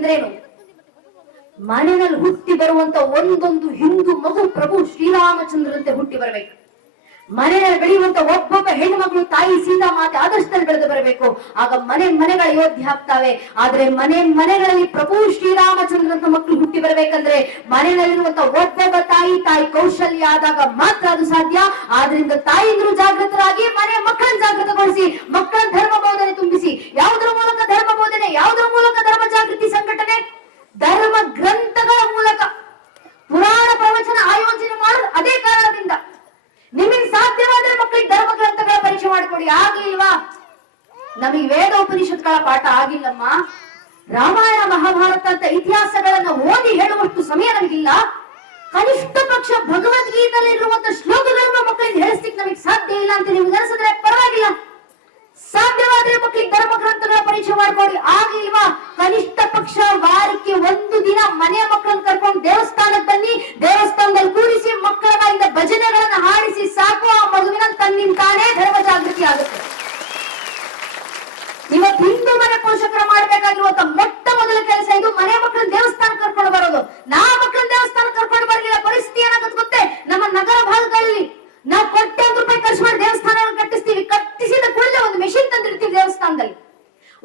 ಅಂದ್ರೇನು? ಮನೆಯಲ್ಲಿ ಹುಟ್ಟಿ ಬರುವಂತ ಒಂದೊಂದು ಹಿಂದೂ ಮಗು ಪ್ರಭು ಶ್ರೀರಾಮಚಂದ್ರಂತೆ ಹುಟ್ಟಿ ಬರಬೇಕು. ಮನೆಯಲ್ಲಿ ಬೆಳೆಯುವಂತ ಒಬ್ಬೊಬ್ಬ ಹೆಣ್ಣು ಮಗಳು ತಾಯಿ ಸೀತಾ ಮಾತೆ ಆದರ್ಶದಲ್ಲಿ ಬೆಳೆದು ಬರಬೇಕು. ಆಗ ಮನೆಗಳ ಯೋಧ್ಯ ಆಗ್ತಾವೆ. ಆದ್ರೆ ಮನೆಗಳಲ್ಲಿ ಪ್ರಭು ಶ್ರೀರಾಮಚಂದ್ರಂತ ಮಕ್ಕಳು ಹುಟ್ಟಿ ಬರಬೇಕಂದ್ರೆ ಮನೆಯಲ್ಲಿರುವಂತ ಒಬ್ಬೊಬ್ಬ ತಾಯಿ ಕೌಶಲ್ಯ ಆದಾಗ ಮಾತ್ರ ಅದು ಸಾಧ್ಯ. ಆದ್ರಿಂದ ತಾಯಿಯಂದ್ರು ಜಾಗೃತರಾಗಿ ಮನೆ ಮಕ್ಕಳನ್ನ ಜಾಗೃತಗೊಳಿಸಿ, ಮಕ್ಕಳ ಧರ್ಮ ಬೋಧನೆ ತುಂಬಿಸಿ. ಯಾವುದರ ಮೂಲಕ ಧರ್ಮ ಬೋಧನೆ, ಯಾವುದರ ಮೂಲಕ ಧರ್ಮ ಜಾಗೃತಿ ಸಂಘಟನೆ? ಧರ್ಮ ಗ್ರಂಥಗಳ ಮೂಲಕ ಪುರಾಣ ಪ್ರವಚನ ಆಯೋಜನೆ ಮಾಡೋದು ಅದೇ ಕಾರಣದಿಂದ. ನಿಮಗೆ ಸಾಧ್ಯವಾದ್ರೆ ಮಕ್ಕಳಿಗೆ ಧರ್ಮ ಗ್ರಂಥಗಳ ಪರೀಕ್ಷೆ ಮಾಡಿಕೊಡಿ. ಆಗ್ಲಿಲ್ವಾ? ನಮಗೆ ವೇದ ಉಪನಿಷತ್ಗಳ ಪಾಠ ಆಗಿಲ್ಲಮ್ಮ. ರಾಮಾಯಣ ಮಹಾಭಾರತ ಅಂತ ಇತಿಹಾಸಗಳನ್ನ ಓದಿ ಹೇಳುವಷ್ಟು ಸಮಯ ನಮಗಿಲ್ಲ. ಕನಿಷ್ಠ ಪಕ್ಷ ಭಗವದ್ಗೀತೆಯಲ್ಲಿ ಇರುವಂತ ಶ್ಲೋಕಗಳನ್ನ ಮಕ್ಕಳಿಗೆ ಹೇಳಿಸ್ಲಿಕ್ಕೆ ನಮಗೆ ಸಾಧ್ಯ ಇಲ್ಲ ಅಂತ ನಿಮ್ಗೆ ಅನಿಸಿದ್ರೆ ಪರವಾಗಿಲ್ಲ. ಸಾಧ್ಯವಾದ್ರೆ ಮಕ್ಕಳಿಗೆ ಧರ್ಮ ಗ್ರಂಥಗಳ ಪರೀಕ್ಷೆ ಮಾಡ್ಕೊಡಿ. ಆಗಿಲ್ವಾ? ಕನಿಷ್ಠ ಪಕ್ಷ ವಾರಕ್ಕೆ ಒಂದು ದಿನ ಮನೆಯ ಮಕ್ಕಳನ್ನ ಕರ್ಕೊಂಡು ದೇವಸ್ಥಾನಕ್ಕೆ ಬನ್ನಿ. ದೇವಸ್ಥಾನದಲ್ಲಿ ಕೂರಿಸಿ ಮಕ್ಕಳ ಬಾಯಿಂದ ಭಜನೆಗಳನ್ನ ಹಾಡಿಸಿ ಸಾಕು. ಆ ಮಗುವಿನ ತನ್ನಿಂತಾನೇ ಧರ್ಮ ಜಾಗೃತಿ ಆಗುತ್ತೆ. ಇವತ್ತು ಹಿಂದೂ ಮನೆ ಪೋಷಕರ ಮಾಡ್ಬೇಕಾಗಿರುವಂತ ಮೊಟ್ಟ ಮೊದಲ ಕೆಲಸ ಇದು. ಮನೆ ಮಕ್ಕಳನ್ನ ದೇವಸ್ಥಾನ ಕರ್ಕೊಂಡು ಬರೋದು. ಮಕ್ಕಳನ್ನ ದೇವಸ್ಥಾನ ಕರ್ಕೊಂಡು ಬರಲಿಲ್ಲ, ಪರಿಸ್ಥಿತಿ ಏನಾಗುತ್ತೆ ಗೊತ್ತೇ? ನಮ್ಮ ನಗರ ಭಾಗಗಳಲ್ಲಿ ನಾವು ಕೋಟ್ಯಾಂತರ ರೂಪಾಯಿ ಖರ್ಚು ಮಾಡಿ ದೇವಸ್ಥಾನವನ್ನು ಕಟ್ಟಿಸ್ತೀವಿ. ಕಟ್ಟಿಸಿದ ಕೂಡಲೇ ಒಂದು ಮೆಷಿನ್ ತಂದಿರ್ತೀವಿ ದೇವಸ್ಥಾನದಲ್ಲಿ.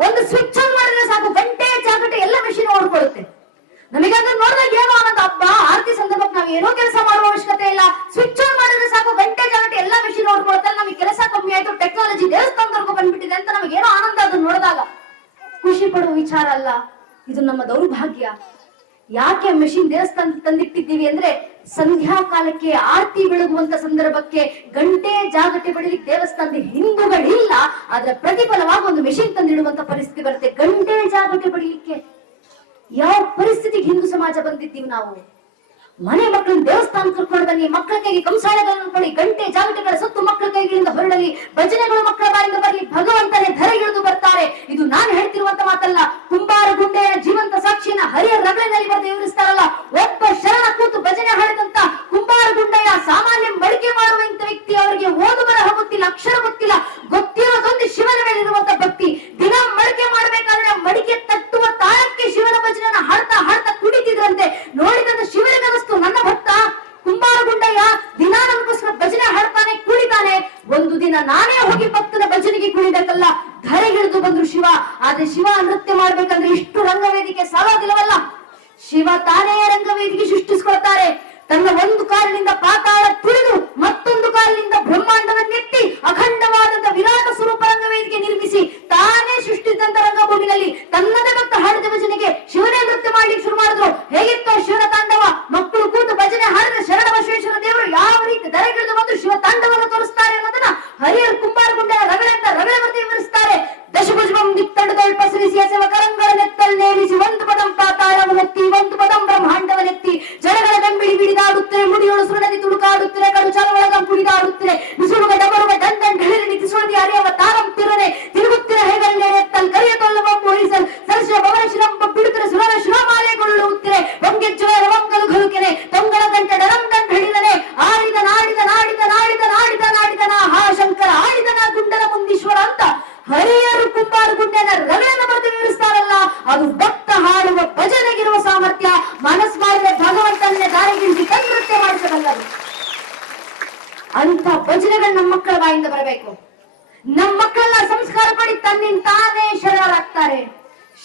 ಒಂದು ಸ್ವಿಚ್ ಆನ್ ಮಾಡಿದ್ರೆ ಸಾಕು, ಗಂಟೆ ಜಾಗಟೆ ಎಲ್ಲ ಮೆಷಿನ್ ಓಡ್ಕೊಳ್ಳುತ್ತೆ. ನಮಗೆ ಅದನ್ನ ನೋಡಿದಾಗ ಏನೋ ಅನ್ನೋದು, ಹಬ್ಬ ಆರತಿ ಸಂದರ್ಭಕ್ಕೆ ನಾವು ಏನೋ ಕೆಲಸ ಮಾಡುವ ಅವಶ್ಯಕತೆ ಇಲ್ಲ. ಸ್ವಿಚ್ ಆನ್ ಮಾಡಿದ್ರೆ ಸಾಕು, ಗಂಟೆ ಜಾಗಟೆ ಎಲ್ಲ ಮೆಷಿನ್ ಓಡ್ಕೊಳ್ಳುತ್ತೆ. ನಮಗೆ ಕೆಲಸ ಕಮ್ಮಿ ಆಯ್ತು, ಟೆಕ್ನಾಲಜಿ ದೇವಸ್ಥಾನದವರೆಗೂ ಬಂದ್ಬಿಟ್ಟಿದೆ ಅಂತ ನಮಗೆ ಏನೋ ಆನಂದ. ಅದನ್ನ ನೋಡಿದಾಗ ಖುಷಿ ಪಡುವ ವಿಚಾರ ಅಲ್ಲ, ಇದು ನಮ್ಮ ದೌರ್ಭಾಗ್ಯ. ಯಾಕೆ ಮೆಷಿನ್ ದೇವಸ್ಥಾನ ತಂದಿಟ್ಟಿದ್ದೀವಿ ಅಂದ್ರೆ ಸಂಧ್ಯಾ ಕಾಲಕ್ಕೆ ಆರತಿ ಬೆಳಗುವಂತ ಸಂದರ್ಭಕ್ಕೆ ಗಂಟೆ ಜಾಗಟೆ ಬಡಿಲಿಕ್ಕೆ ದೇವಸ್ಥಾನದ ಹಿಂದೂಗಳಿಲ್ಲ. ಅದರ ಪ್ರತಿಫಲವಾಗಿ ಒಂದು ಮೆಷಿನ್ ತಂದಿಡುವಂತ ಪರಿಸ್ಥಿತಿ ಬರುತ್ತೆ. ಗಂಟೆ ಜಾಗಟೆ ಬಡಿಲಿಕ್ಕೆ ಯಾವ ಪರಿಸ್ಥಿತಿಗೆ ಹಿಂದೂ ಸಮಾಜ ಬಂದಿದ್ದೀವಿ ನಾವು? ಮನೆ ಮಕ್ಕಳನ್ನ ದೇವಸ್ಥಾನ ಕರ್ಕೊಂಡು ಬನ್ನಿ, ಮಕ್ಕಳ ಕೈಗೆ ಕಂಸಾಳೆಗಳನ್ನು ಕೊಡಿ, ಗಂಟೆ ಜಾಗಟೆಗಳ ಸತ್ತು ಮಕ್ಕಳ ಕೈಗಳಿಂದ ಹೊರಡಲಿ, ಭಜನೆಗಳು ಮಕ್ಕಳ ಬಾಯಿಂದ ಬರಲಿ, ಭಗವಂತನೇ ಧರೆಗಿಳಿದು ಬರ್ತಾರೆ. ಇದು ನಾನು ಹೇಳ್ತಿರುವಂತ ಮಾತಲ್ಲ. ಕುಂಬಾರ ಗುಂಡೆಯ ಜೀವಂತ ಸಾಕ್ಷಿಯನ್ನ ಹರಿಯ ರಗಳೆನಲ್ಲಿ ಬರೆದು ವಿವರಿಸ್ತಾರಲ್ಲ. ಒಬ್ಬ ಶರಣ ಕೂತು ಭಜನೆ ಹಾಡಿದಂತ ಕುಂಬಾರ ಗುಂಡೆಯ ಸಾಮಾನ್ಯ ಮಡಿಕೆ ಮಾಡುವಂತ ವ್ಯಕ್ತಿ, ಅವರಿಗೆ ಓದು ಬರಹ ಗೊತ್ತಿಲ್ಲ, ಅಕ್ಷರ ಗೊತ್ತಿಲ್ಲ, ಗೊತ್ತಿರೋದೊಂದು ಶಿವನ ಮೇಲೆ ಇರುವಂತ ಭಕ್ತಿ. ದಿನ ಮಡಿಕೆ ಮಾಡ್ಬೇಕಾದ್ರೆ ಮಡಿಕೆ ತಟ್ಟುವ ತಾಳಕ್ಕೆ ಶಿವನ ಭಜನೆಯನ್ನ ಹಾಡ್ತಾ ಹಾಡ್ತಾ ಕುಡಿತಿದ್ರಂತೆ. ನೋಡಿದಂತ ಶಿವನಿಗೆ ನನ್ನ ಭಕ್ತ ಕುಂಬಾರ ಗುಂಡಯ್ಯ ದಿನ ನನಗೋಸ್ಕರ ಭಜನೆ ಹಾಡ್ತಾನೆ, ಕುಣಿತಾನೆ. ಒಂದು ದಿನ ನಾನೇ ಹೋಗಿ ಭಕ್ತನ ಭಜನೆಗೆ ಕುಣಿಬೇಕಲ್ಲ. ಧರೆಗಿಳಿದು ಬಂದ್ರು ಶಿವ. ಆದ್ರೆ ಶಿವ ನೃತ್ಯ ಮಾಡ್ಬೇಕಂದ್ರೆ ಇಷ್ಟು ರಂಗವೇದಿಕೆ ಸಾಲೋದಿಲ್ಲವಲ್ಲ. ಶಿವ ತಾನೇ ರಂಗವೇದಿಕೆ ಸೃಷ್ಟಿಸ್ಕೊಳ್ತಾರೆ. ತನ್ನ ಒಂದು ಕಾಲಿನಿಂದ ಪಾತಾಳ ತುಳಿದು ಮತ್ತೊಂದು ಕಾಲಿನಿಂದ ಬ್ರಹ್ಮಾಂಡವನ್ನೆತ್ತಿ ಅಖಂಡವಾದಂತ ವಿರಾಟ ಸ್ವರೂಪ ರಂಗವೇದಿಕೆ ನಿರ್ಮಿಸಿ ತಾನೇ ಸೃಷ್ಟಿಸಿದಂತ ರಂಗಭೂಮಿನಲ್ಲಿ ತನ್ನದೇ ಭಕ್ತ ಹಾಡಿದ ಭಜನೆಗೆ ಶಿವನೇ ನೃತ್ಯ ಮಾಡ್ಲಿಕ್ಕೆ ಶುರು ಮಾಡಿದ್ರು. ಹೇಗಿತ್ತು ಶಿವನ ತಾಂಡವ? ಮಕ್ಕಳು ಕೂತು ಭಜನೆ ಹಾಡಿದ್ರೆ ಶರಣ ಬಸವೇಶ್ವರ ದೇವರು ಯಾವ ರೀತಿ ಧರೆಗಿಳಿದು ಬಂದು ಶಿವ ತಾಂಡವನ್ನು ತೋರಿಸ್ತಾರೆ ಅನ್ನೋದನ್ನ ಹರಿಹರ ಕುಂಬಾರ ಗುಂಡೆಯ ರಗಳೆಯಿಂದ ರಗಳೆ ಬರೆದು ವಿವರಿಸ್ತಾರೆ. ದಶಭುಜಂ ದಿತ್ತಡದೊಳ್ ಪಸರಿಸಿ ಎಸೆವ ಕರಂಗಳನ್ನೆತ್ತಲ್ ನೇಮಿಸಿ ಒಂದು ಪದಂ ಪಾತಾಳವನ್ನೆತ್ತಿ ಒಂದು ಪದಂ ಬ್ರಹ್ಮಾಂಡವನ್ನೆತ್ತಿ ಜಲಗಳ ಬೆಂಬಿಡಿ ಬಿಡಿದಾಡುತ್ತಿರೆ, ಮುಡಿಯೋಳು ಸುರನದಿ ತುಡುಕಾಡುತ್ತಿರೆ, ಕಡು ಚಲವಳಗಂ ಕುಡಿದಾಡುತ್ತಿರೆ, ಬಿಸುಳುಗ ಡಬರುಗ ದಂಡನ್ ಢಳಿರಿ ನಿತಿ ಸುಳದಿ ಅರಿಯವ ತಾರಂ ತಿರನೆ ತಿರುಗುತ್ತಿರ ಹೇಗಲ್ಲೆ ಎತ್ತಲ್ ಕರಿಯ ತೊಲ್ಲವಂ ಮೋಹಿಸಲ್ ಸರ್ಶ ಭವನ ಶಿರಂಪ ಬಿಡುತ್ತಿರೆ ಸುರನ ಶಿವಮಾಲೆಗೊಳ್ಳುತ್ತಿರೆ ವಂಗೆಜ್ಜುವ ರವಂಗಲು ಘಲುಕೆನೆ ತೊಂಗಳ ಗಂಟ ಡರಂ ದಂಡ ಹಿಡಿದನೆ ಆಡಿದ ನಾಡಿದ ನಾಡಿದ ನಾಡಿದ ನಾಡಿದ ನಾಡಿದನ ಹಾ ಶಂಕರ ಆಡಿದನ ಗುಂಡನ ಮುಂದೀಶ್ವರ ಅಂತ ಹರಿಯರು ಕುಂಬಾರ ಗುಂಡನ ರಗಳೆಯನ್ನು ಬರೆದು ವಿವರಿಸ್ತಾರಲ್ಲ. ಅದು ಭಕ್ತ ಹಾಡುವ ಭಜನೆಗಿರುವ ಸಾಮರ್ಥ್ಯ. ಮನಸ್ಸು ಮಾಡಿದ್ರೆ ಭಗವಂತನೇ ದಾರಿಗಿಳಿಸಿ ನೃತ್ಯ ಮಾಡಿಸಬಲ್ಲರು. ಅಂತ ಭಜನೆಗಳು ನಮ್ಮ ಮಕ್ಕಳ ಬಾಯಿಂದ ಬರಬೇಕು. ನಮ್ಮ ಮಕ್ಕಳನ್ನ ಸಂಸ್ಕಾರ ಪಡಿ ತನ್ನಿಂತಾನೇ ಶರಣರಾಗ್ತಾರೆ.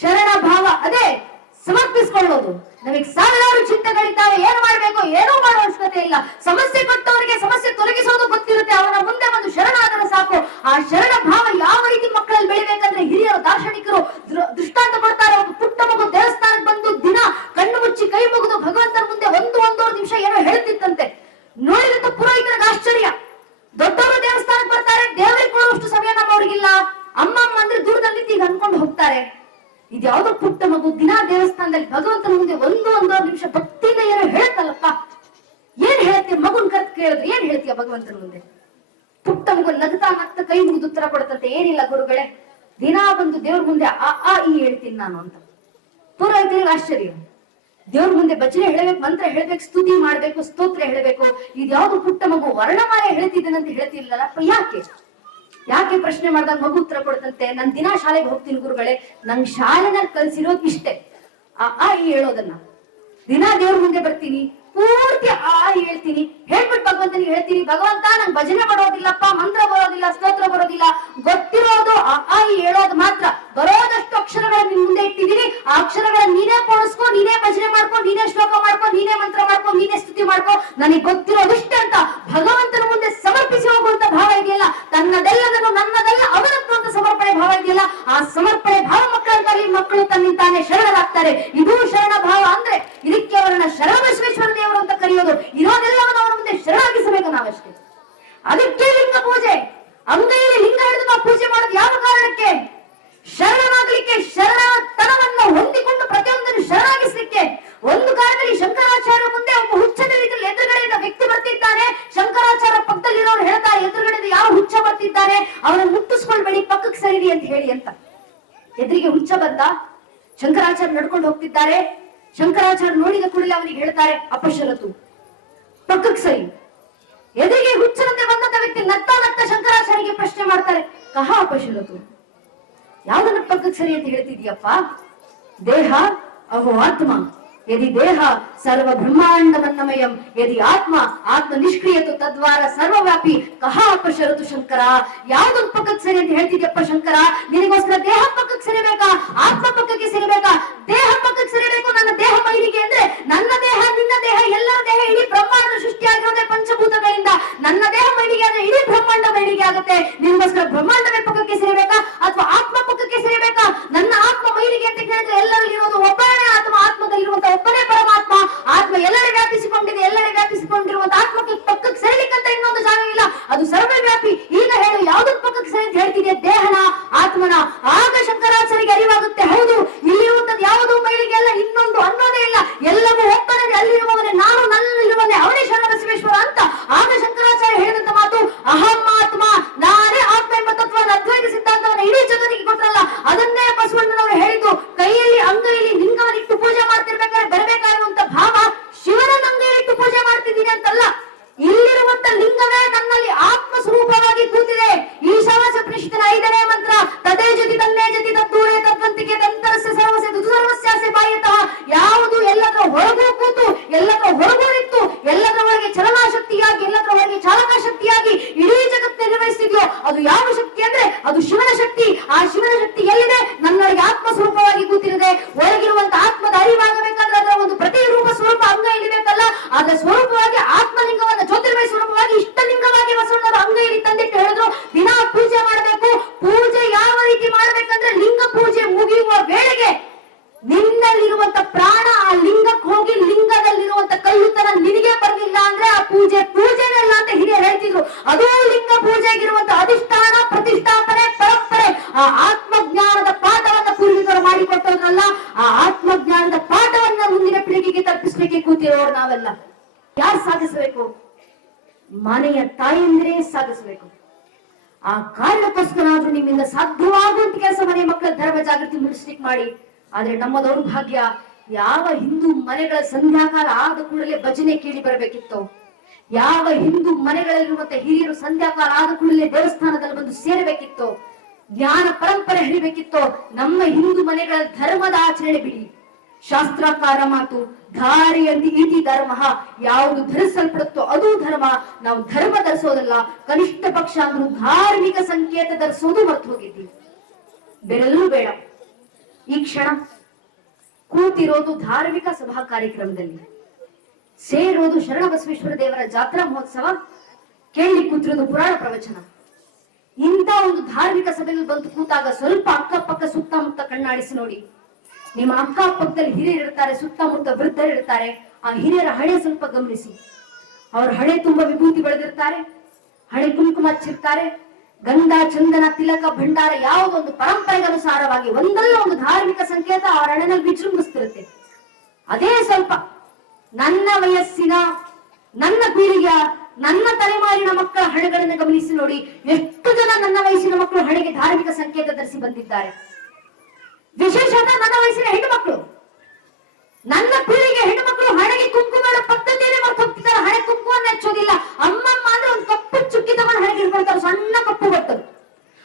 ಶರಣ ಭಾವ ಅದೇ ಸಮರ್ಪಿಸಿಕೊಳ್ಳೋದು. ನಮಗೆ ಸಾವಿರಾರು ಚಿಂತೆಗಳಿದ್ದಾವೆ, ಏನು ಮಾಡ್ಬೇಕು ಏನೂ ಮಾಡುವ ಅವಶ್ಯಕತೆ ಇಲ್ಲ. ಸಮಸ್ಯೆ ಕೊಟ್ಟವರಿಗೆ ಸಮಸ್ಯೆ ತೊಲಗಿಸೋದು ಗೊತ್ತಿರುತ್ತೆ. ಅವನ ಮುಂದೆ ಒಂದು ಶರಣಾದರೆ ಸಾಕು. ಆ ಶರಣ ಭಾವ ಯಾವ ರೀತಿ ಮಕ್ಕಳಲ್ಲಿ ಬೆಳಿಬೇಕಂದ್ರೆ ಹಿರಿಯರು ದಾರ್ಶನಿಕರು ದೃಷ್ಟಾಂತ ಕೊಡ್ತಾರೆ. ಒಂದು ಪುಟ್ಟ ಮಗು ದೇವಸ್ಥಾನಕ್ಕೆ ಬಂದು ದಿನ ಕಣ್ಣು ಮುಚ್ಚಿ ಕೈ ಮುಗಿದು ಭಗವಂತನ ಮುಂದೆ ಒಂದೂವರೆ ನಿಮಿಷ ಏನೋ ಹೇಳ್ತಿತ್ತಂತೆ. ನೋಡಿದಂತ ಪುರೋಹಿತರಿಗೆ ಆಶ್ಚರ್ಯ. ದೊಡ್ಡವರು ದೇವಸ್ಥಾನಕ್ಕೆ ಬರ್ತಾರೆ, ದೇವರಿಗೆ ಕೊಡುವಷ್ಟು ಸಮಯ ನಮ್ಮವ್ರಿಗಿಲ್ಲ. ಅಮ್ಮಮ್ಮ ಅಂದ್ರೆ ದೂರದಲ್ಲಿ ಈಗ ಅನ್ಕೊಂಡು ಹೋಗ್ತಾರೆ. ಇದ್ಯಾವುದೋ ಪುಟ್ಟ ಮಗು ದಿನ ದೇವಸ್ಥಾನದಲ್ಲಿ ಭಗವಂತನ ಮುಂದೆ ಒಂದೂವರೆ ನಿಮಿಷ ಭಕ್ತಿಯಿಂದ ಏನೋ ಹೇಳತ್ತಲ್ಲಪ್ಪ. ಏನ್ ಹೇಳ್ತೀಯ ಮಗುನ್ ಕರ್ತ್ ಕೇಳಿದ್ರೆ ಏನ್ ಹೇಳ್ತೀಯ ಭಗವಂತನ ಮುಂದೆ? ಪುಟ್ಟ ಮಗು ನಗ್ತಾ ನಗ್ತಾ ಕೈ ಮುಗಿದು ಉತ್ತರ ಕೊಡುತ್ತಂತೆ, ಏನಿಲ್ಲ ಗುರುಗಳೇ, ದಿನ ಬಂದು ದೇವ್ರ ಮುಂದೆ ಆ ಈ ಹೇಳ್ತೀನಿ ನಾನು ಅಂತ. ಪುರೋಹಿತರಿಗೆ ಆಶ್ಚರ್ಯ. ದೇವ್ರ ಮುಂದೆ ಭಜನೆ ಹೇಳ್ಬೇಕು, ಮಂತ್ರ ಹೇಳ್ಬೇಕು, ಸ್ತುತಿ ಮಾಡ್ಬೇಕು, ಸ್ತೋತ್ರ ಹೇಳ್ಬೇಕು. ಇದ್ಯಾವ್ದು ಪುಟ್ಟ ಮಗು ವರ್ಣಮಾಲೆ ಹೇಳ್ತಿದ್ದೇನಂತ ಹೇಳ್ತಿರ್ಲಿಲ್ಲಪ್ಪ. ಯಾಕೆ ಪ್ರಶ್ನೆ ಮಾಡಿದಾಗ ಮಗು ಉತ್ತರ ಕೊಡುತ್ತಂತೆ, ನನ್ ದಿನ ಶಾಲೆಗೆ ಹೋಗ್ತೀನಿ ಗುರುಗಳೇ, ನಂಗ್ ಶಾಲೆನಲ್ಲಿ ಕಲ್ಸಿರೋದು ಇಷ್ಟೇ. ಈ ಹೇಳೋದನ್ನ. ದಿನ ದೇವ್ರ ಮುಂದೆ ಬರ್ತೀನಿ, ಪೂರ್ತಿ ಹೇಳ್ತೀನಿ, ಹೇಳ್ಬಿಟ್ಟು ಭಗವಂತನಿಗೆ ಹೇಳ್ತೀನಿ, ಭಗವಂತ ನಂಗೆ ಭಜನೆ ಮಾಡೋದಿಲ್ಲಪ್ಪ, ಮಂತ್ರ ಬರೋದಿಲ್ಲ, ಸ್ತೋತ್ರ ಬರೋದಿಲ್ಲ, ಗೊತ್ತಿರೋದು ಈ ಹೇಳೋದು ಮಾತ್ರ. ಬರೋದಷ್ಟು ಅಕ್ಷರಗಳ ನಿನ್ ಮುಂದೆ ಇಟ್ಟಿದ್ದೀನಿ, ಆ ಅಕ್ಷರಗಳ ನೀನೇ ಪೋಣಿಸ್ಕೊ, ನೀನೇ ಭಜನೆ ಮಾಡ್ಕೊ, ನೀನೇ ಶ್ಲೋಕ ಮಾಡ್ಕೊ, ನೀನೇ ಮಂತ್ರ ಮಾಡ್ಕೊ, ನೀನೇ ಸ್ತುತಿ ಮಾಡ್ಕೊ, ನನಗೆ ಗೊತ್ತಿರೋದಿಷ್ಟೇ ಅಂತ ಭಗವಂತನ ಮುಂದೆ ಸಮರ್ಪಿಸಿ ಹೋಗುವಂತ ಭಾವ ಇದೆಯಲ್ಲ, ತನ್ನದೆಲ್ಲದನ್ನು ನನ್ನದಲ್ಲ ಅವರದ್ದು ಅಂತ ಸಮರ್ಪಣೆ ಭಾವ ಇದೆಯಲ್ಲ, ಆ ಸಮರ್ಪಣೆ ಭಾವ ಮಕ್ಕಳಲ್ಲಿ ಮಕ್ಕಳು ತನ್ನಿಂತಾನೆ ಶರಣರಾಗ್ತಾರೆ. ಇದು ಶರಣ ಭಾವ ಅಂದ್ರೆ ಇದಕ್ಕೆ ಅವರನ್ನ ಶರಣ ಬಸವೇಶ್ವರ ದೇವರು ಅಂತ ಕರೆಯೋದು. ಇರೋದೆಲ್ಲವನ್ನು ಅವರ ಮುಂದೆ ಶರಣಾಗಿಸಬೇಕು ನಾವಷ್ಟೇ. ಅದಕ್ಕೆ ಲಿಂಗ ಪೂಜೆ, ಅಂಗೈಯಲ್ಲಿ ಲಿಂಗ ಹಿಡಿದು ನಾವು ಪೂಜೆ ಮಾಡೋದು ಯಾವ ಕಾರಣಕ್ಕೆ? ಶರಣನಾಗಲಿಕ್ಕೆ, ಶರಣತನವನ್ನು ಹೊಂದಿಕೊಂಡು ಪ್ರತಿಯೊಂದನ್ನು ಶರಣಾಗಿಸಲಿಕ್ಕೆ. ಒಂದು ಕಾಲದಲ್ಲಿ ಶಂಕರಾಚಾರ್ಯ ಮುಂದೆ ಒಬ್ಬ ಹುಚ್ಚದ ರೀತಿಯಲ್ಲಿ ಎದುರುಗಡೆಯಿಂದ ವ್ಯಕ್ತಿ ಬರ್ತಿದ್ದಾನೆ. ಶಂಕರಾಚಾರ್ಯ ಪಕ್ಕದಲ್ಲಿರೋರು ಹೇಳ್ತಾರೆ, ಎದುರುಗಡೆಯಿಂದ ಯಾವ ಹುಚ್ಚ ಬರ್ತಿದ್ದಾನೆ ಅವರನ್ನು ಮುಟ್ಟಿಸ್ಕೊಳ್ಬೇಡಿ, ಪಕ್ಕಕ್ಕೆ ಸರಿರಿ ಅಂತ ಹೇಳಿ ಅಂತ. ಎದುರಿಗೆ ಹುಚ್ಚ ಬಂದ, ಶಂಕರಾಚಾರ್ಯ ನಡ್ಕೊಂಡು ಹೋಗ್ತಿದ್ದಾರೆ. ಶಂಕರಾಚಾರ್ಯ ನೋಡಿದ ಕೂಡಲೇ ಅವನಿಗೆ ಹೇಳ್ತಾರೆ, ಅಪಶರತು, ಪಕ್ಕಕ್ಕೆ ಸರಿ. ಎದುರಿಗೆ ಹುಚ್ಚನಂತೆ ಬಂದಂತ ವ್ಯಕ್ತಿ ನಗ್ತಾ ನಗ್ತಾ ಶಂಕರಾಚಾರ್ಯಗೆ ಪ್ರಶ್ನೆ ಮಾಡ್ತಾರೆ, ಕಹ ಅಪಶರತು, ಯಾವ್ದನ್ನ ಪಕ್ಕಕ್ಕೆ ಸರಿ ಅಂತ ಹೇಳ್ತಿದ್ಯಪ್ಪ? ದೇಹ ಅಹೋ ಆತ್ಮ, ಯದಿ ದೇಹ ಸರ್ವ ಬ್ರಹ್ಮಾಂಡವನ್ನಮಯಂ, ಯದಿ ಆತ್ಮ ಆತ್ಮ ನಿಷ್ಕ್ರಿಯತು ತದ್ವಾರ ಸರ್ವವ್ಯಾಪಿ, ಕಹ ಅಪಶರತು ಶಂಕರ. ಯಾವ್ದೊಂದು ಪಕ್ಕಕ್ಕೆ ಸರಿ ಅಂತ ಹೇಳ್ತಿದ್ಯಪ್ಪ ಶಂಕರ? ನಿನಗೋಸ್ಕರ ದೇಹ ಪಕ್ಕಕ್ಕೆ ಸರಿಬೇಕಾ, ಆತ್ಮ ಪಕ್ಕಕ್ಕೆ ಸರಿಬೇಕಾ? ದೇಹ ಪಕ್ಕಕ್ಕೆ ಸರಿಬೇಕು. ನನ್ನ ದೇಹ ಮೈಲಿಗೆ ಅಂದ್ರೆ ನನ್ನ ದೇಹ, ನಿನ್ನ ದೇಹ, ಎಲ್ಲರ ದೇಹ, ಇಡೀ ಬ್ರಹ್ಮಾಂಡ ಸೃಷ್ಟಿಯಾಗಿರೋದೇ ಪಂಚಭೂತಗಳಿಂದ. ನನ್ನ ದೇಹ ಮೈಲಿಗೆ ಆದ್ರೆ ಇಡೀ ಬ್ರಹ್ಮಾಂಡ ಮೈಲಿಗೆ ಆಗುತ್ತೆ. ನಿನಗೋಸ್ಕರ ಬ್ರಹ್ಮಾಂಡವೇ ಪಕ್ಕಕ್ಕೆ ಸರಿಬೇಕಾ ಅಥವಾ ಆತ್ಮ ಪಕ್ಕಕ್ಕೆ ಸರಿಬೇಕಾ? ನನ್ನ ಆತ್ಮ ಮೈಲಿಗೆ ಅಂತ ಕೇಳಿದ್ರೆ ಎಲ್ಲರಲ್ಲಿ ಇರೋದು ಒಬ್ಬನೇ ಆತ್ಮ, ಆತ್ಮದಲ್ಲಿರುವಂತ ಒಬ್ಬನೇ ಪರಮಾತ್ಮ. ಆತ್ಮ ಎಲ್ಲೆಡೆ ವ್ಯಾಪಿಸಿಕೊಂಡಿದೆ, ಎಲ್ಲೆಡೆ ವ್ಯಾಪಿಸಿಕೊಂಡಿರುವಂತ ಆತ್ಮಕ್ಕೆ ಪಕ್ಕಕ್ಕೆ ಸರಿಲಿಕ್ಕಂತ ಇನ್ನೊಂದು ಜಾಗ ಇಲ್ಲ, ಅದು ಸರ್ವವ್ಯಾಪಿ. ಈಗ ಹೇಳು, ಯಾವ್ದಕ್ ಪಕ್ಕಕ್ಕೆ ಸರಿ ಅಂತ ಹೇಳ್ತಿದೆ? ದೇಹನ, ಆತ್ಮನ. ಆಗ ಶಂಕರಾಚಾರ್ಯರಿಗೆ ಅರಿವಾಗುತ್ತೆ, ಹೌದು, ಇಲ್ಲಿರುವಂತದ್ದು ಯಾವುದು ಮೈಲಿಗೆ ಅಲ್ಲ, ಇನ್ನೊಂದು ಅನ್ನೋದೇ ಇಲ್ಲ, ಎಲ್ಲವೂ ಒಬ್ಬನೇ, ಅಲ್ಲಿರುವವನೇ ನಾನು, ನನ್ನಲ್ಲಿರುವವನೇ ಅವನೇ ಶರಣ ಬಸವೇಶ್ವರ ಅಂತ. ಆಗ ಶಂಕರಾಚಾರ್ಯ ಹೇಳಿದಂತ ಮಾತು, ಅಹಂ ಆತ್ಮ, ನಾನೇ ಆತ್ಮ ಎಂಬ ತತ್ವವನ್ನು, ಅದ್ವೈತ ಸಿದ್ಧಾಂತವನ್ನು ಇಡೀ ಜಗತ್ತಿಗೆ ಕೊಟ್ಟರಲ್ಲ, ಅದನ್ನೇ ಬಸವಣ್ಣನವರು ಹೇಳಿದ್ದು. ಕೈಯಲ್ಲಿ ಅಂಗೈಯಲ್ಲಿ ಲಿಂಗವನ್ನಿಟ್ಟು ಪೂಜೆ ಮಾಡ್ತಿರ್ಬೇಕಾದ್ರೆ ಬರಬೇಕಾಗಿರುವಂತ ಭಾವ, ಶಿವನ ಅಂಗೈಲಿಟ್ಟು ಪೂಜೆ ಮಾಡ್ತಿದ್ದೀನಿ ಅಂತಲ್ಲ, ಇಲ್ಲಿರುವಂತ ಲಿಂಗವೇ ನನ್ನಲ್ಲಿ ಆತ್ಮ ಸ್ವರೂಪವಾಗಿ ಕೂತಿದೆ. ಈಶಾವಾಸ ಪ್ರಶ್ನ 5ನೇ ಮಂತ್ರ, ತದೇ ಜತಿ ತನ್ನೇ ಜತಿ ತದ್ದೂರೇ ತದ್ವಂತಿಕೆ ತಂತರಸ್ಯ ಸರ್ವಸ್ಯ ದುರ್ಸರ್ವಸ್ಯಾಸ್ಯ ಬಾಹ್ಯತಃ. ಯಾವುದು ಎಲ್ಲದರ ಹೊರಗೂ ಕೂತು, ಎಲ್ಲದರ ಹೊರಗೂ ನಿಂತು, ಎಲ್ಲದರ ಒಳಗೆ ಚಲನಾಶಕ್ತಿಯಾಗಿ, ಎಲ್ಲದರ ಒಳಗೆ ಚಾಲಕ ಶಕ್ತಿಯಾಗಿ ಇಡೀ ಜಗತ್ತು ನಿರ್ವಹಿಸ್ತಿದ್ಯೋ ಅದು ಯಾವ ಶಕ್ತಿ ಅಂದ್ರೆ ಅದು ಶಿವನ ಶಕ್ತಿ. ಆ ಶಿವನ ಶಕ್ತಿ ಎಲ್ಲಿದೆ? ನನ್ನೊಳಗೆ ಆತ್ಮ ಸ್ವರೂಪವಾಗಿ ಕೂತಿರಿದೆ. ಒಳಗಿರುವಂತ ಆತ್ಮದ ಅರಿವಾಗಬೇಕಾದ್ರೆ ಅದರ ಒಂದು ಪ್ರತಿರೂಪ ಸ್ವರೂಪ ಅಂಗೈಯಲ್ಲಿ ಬೇಕಲ್ಲ, ಅದರ ಸ್ವರೂಪವಾಗಿ ಆತ್ಮಲಿಂಗವನ್ನು ಜ್ಯೋತಿರ್ಮಯ ಸ್ವರೂಪವಾಗಿ ಇಷ್ಟಲಿಂಗವಾಗಿ ಬಸವಣ್ಣವರು ಅಂಗೈಯಲ್ಲಿ ತಂದಿಟ್ಟು ಹೇಳಿದ್ರು, ದಿನ ಪೂಜೆ ಮಾಡಬೇಕು. ಪೂಜೆ ಯಾವ ರೀತಿ ಮಾಡ್ಬೇಕಂದ್ರೆ, ಲಿಂಗ ಪೂಜೆ ಮುಗಿಯುವ ವೇಳೆಗೆ ನಿನ್ನಲ್ಲಿರುವಂತ ಪ್ರಾಣ ಆ ಲಿಂಗಕ್ಕೆ ಹೋಗಿ ಲಿಂಗದಲ್ಲಿರುವಂತ ಕಲ್ಲುತನ ನಿನಗೆ ಬರಲಿಲ್ಲ ಅಂದ್ರೆ ಆ ಪೂಜೆ ಪೂಜೆನಲ್ಲ ಅಂತ ಹಿರಿಯರು ಹೇಳ್ತಿದ್ರು. ಅದು ಲಿಂಗ ಪೂಜೆಗಿರುವಂತ ಅಧಿಷ್ಠಾನ, ಪ್ರತಿಷ್ಠಾಪನೆ, ಪರಂಪರೆ. ಆ ಆತ್ಮಜ್ಞಾನದ ಪಾಠವನ್ನ ಪೂರ್ವಿಕರು ಮಾಡಿಕೊಟ್ಟೋದ್ರಲ್ಲ, ಆ ಆತ್ಮಜ್ಞಾನದ ಪಾಠವನ್ನ ಮುಂದಿನ ಪೀಳಿಗೆಗೆ ತಲುಪಿಸ್ಲಿಕ್ಕೆ ಕೂತಿರೋರು ನಾವೆಲ್ಲ. ಯಾರು ಸಾಧಿಸಬೇಕು? ಮನೆಯ ತಾಯಂದಿರೇ ಸಾಧಿಸಬೇಕು. ಆ ಕಾರಣಕ್ಕೋಸ್ಕರಾದ್ರೂ ನಿಮ್ಮಿಂದ ಸಾಧ್ಯವಾಗುವಂತ ಕೆಲಸ ಮನೆ ಮಕ್ಕಳ ಧರ್ಮ ಜಾಗೃತಿ ಮೂಡಿಸ್ಲಿಕ್ಕೆ ಮಾಡಿ. ಆದ್ರೆ ನಮ್ಮ ದೌರ್ಭಾಗ್ಯ, ಯಾವ ಹಿಂದೂ ಮನೆಗಳ ಸಂಧ್ಯಾಕಾಲ ಆದ ಕೂಡಲೇ ಭಜನೆ ಕೇಳಿ ಬರಬೇಕಿತ್ತು, ಯಾವ ಹಿಂದೂ ಮನೆಗಳಲ್ಲಿರುವಂತ ಹಿರಿಯರು ಸಂಧ್ಯಾಕಾಲ ಆದ ಕೂಡಲೇ ದೇವಸ್ಥಾನದಲ್ಲಿ ಬಂದು ಸೇರಬೇಕಿತ್ತು, ಜ್ಞಾನ ಪರಂಪರೆ ಹರಿಬೇಕಿತ್ತು. ನಮ್ಮ ಹಿಂದೂ ಮನೆಗಳ ಧರ್ಮದ ಆಚರಣೆ ಬಿಡಿ. ಶಾಸ್ತ್ರಕಾರ ಮಾತು, ಧಾರಿಯಲ್ಲಿ ಇತಿ ಧರ್ಮ, ಯಾವುದು ಧರಿಸಲ್ಪಡುತ್ತೋ ಅದು ಧರ್ಮ. ನಾವು ಧರ್ಮ ಧರಿಸೋದಲ್ಲ, ಕನಿಷ್ಠ ಪಕ್ಷ ಅಂದ್ರೂ ಧಾರ್ಮಿಕ ಸಂಕೇತ ಧರಿಸೋದು ಮರ್ತು ಹೋಗಿದ್ದೀವಿ. ಬೇರೆಲ್ಲೂ ಬೇಡ. ಈ ಕ್ಷಣ ಕೂತಿರೋದು ಧಾರ್ಮಿಕ ಸಭಾ ಕಾರ್ಯಕ್ರಮದಲ್ಲಿ, ಸೇರೋದು ಶರಣ ಬಸವೇಶ್ವರ ದೇವರ ಜಾತ್ರಾ ಮಹೋತ್ಸವ, ಕೇಳಿ ಕೂತಿರೋದು ಪುರಾಣ ಪ್ರವಚನ. ಇಂಥ ಒಂದು ಧಾರ್ಮಿಕ ಸಭೆಯಲ್ಲಿ ಬಂದು ಕೂತಾಗ ಸ್ವಲ್ಪ ಅಕ್ಕಪಕ್ಕ ಸುತ್ತಮುತ್ತ ಕಣ್ಣಾಡಿಸಿ ನೋಡಿ. ನಿಮ್ಮ ಅಕ್ಕಪಕ್ಕದಲ್ಲಿ ಹಿರಿಯರು ಇರ್ತಾರೆ, ಸುತ್ತಮುತ್ತ ವೃದ್ಧರು ಇರ್ತಾರೆ. ಆ ಹಿರಿಯರ ಹಣೆ ಸ್ವಲ್ಪ ಗಮನಿಸಿ. ಅವ್ರ ಹಣೆ ತುಂಬಾ ವಿಭೂತಿ ಬೆಳೆದಿರ್ತಾರೆ, ಹಣೆ ಕುಂಕುಮ ಹಚ್ಚಿರ್ತಾರೆ, ಗಂಧ ಚಂದನ ತಿಲಕ ಭಂಡಾರ ಯಾವುದೊಂದು ಪರಂಪರೆಗೆ ಅನುಸಾರವಾಗಿ ಒಂದಲ್ಲ ಒಂದು ಧಾರ್ಮಿಕ ಸಂಕೇತ ಅವರ ಹಣೆನಲ್ಲಿ ವಿಜೃಂಭಿಸ್ತಿರುತ್ತೆ. ಅದೇ ಸ್ವಲ್ಪ ನನ್ನ ವಯಸ್ಸಿನ, ನನ್ನ ಪೀಳಿಗೆಯ, ನನ್ನ ತಲೆಮಾರಿನ ಮಕ್ಕಳ ಹಣೆಗಳನ್ನು ಗಮನಿಸಿ ನೋಡಿ. ಎಷ್ಟು ಜನ ನನ್ನ ವಯಸ್ಸಿನ ಮಕ್ಕಳು ಹಣೆಗೆ ಧಾರ್ಮಿಕ ಸಂಕೇತ ಧರಿಸಿ ಬಂದಿದ್ದಾರೆ. ವಿಶೇಷತಃ ನನ್ನ ವಯಸ್ಸಿನ ಹೆಣ್ಣು ಮಕ್ಕಳು, ನನ್ನ ಪೀಳಿಗೆ ಹೆಣ್ಣು ಮಕ್ಕಳು ಹಣೆಗೆ ಕುಂಕುಮ ಪದ್ಧತಿಯನ್ನೇ ಮರ್ತು ಹೋಗ್ತಿದ್ದಾರೆ. ಹಣೆ ಕುಂಕುಮವನ್ನು ಹಚ್ಚೋದಿಲ್ಲ. ಅಮ್ಮಮ್ಮ ಅಂದ್ರೆ ಒಂದು ಕಪ್ಪು ಚುಕ್ಕಿ ತಗೊಂಡು ಹಣೆಗೆ ಇಟ್ಕೊಳ್ತಾರೆ, ಸಣ್ಣ ಕಪ್ಪು ಬಟ್ಟಲು.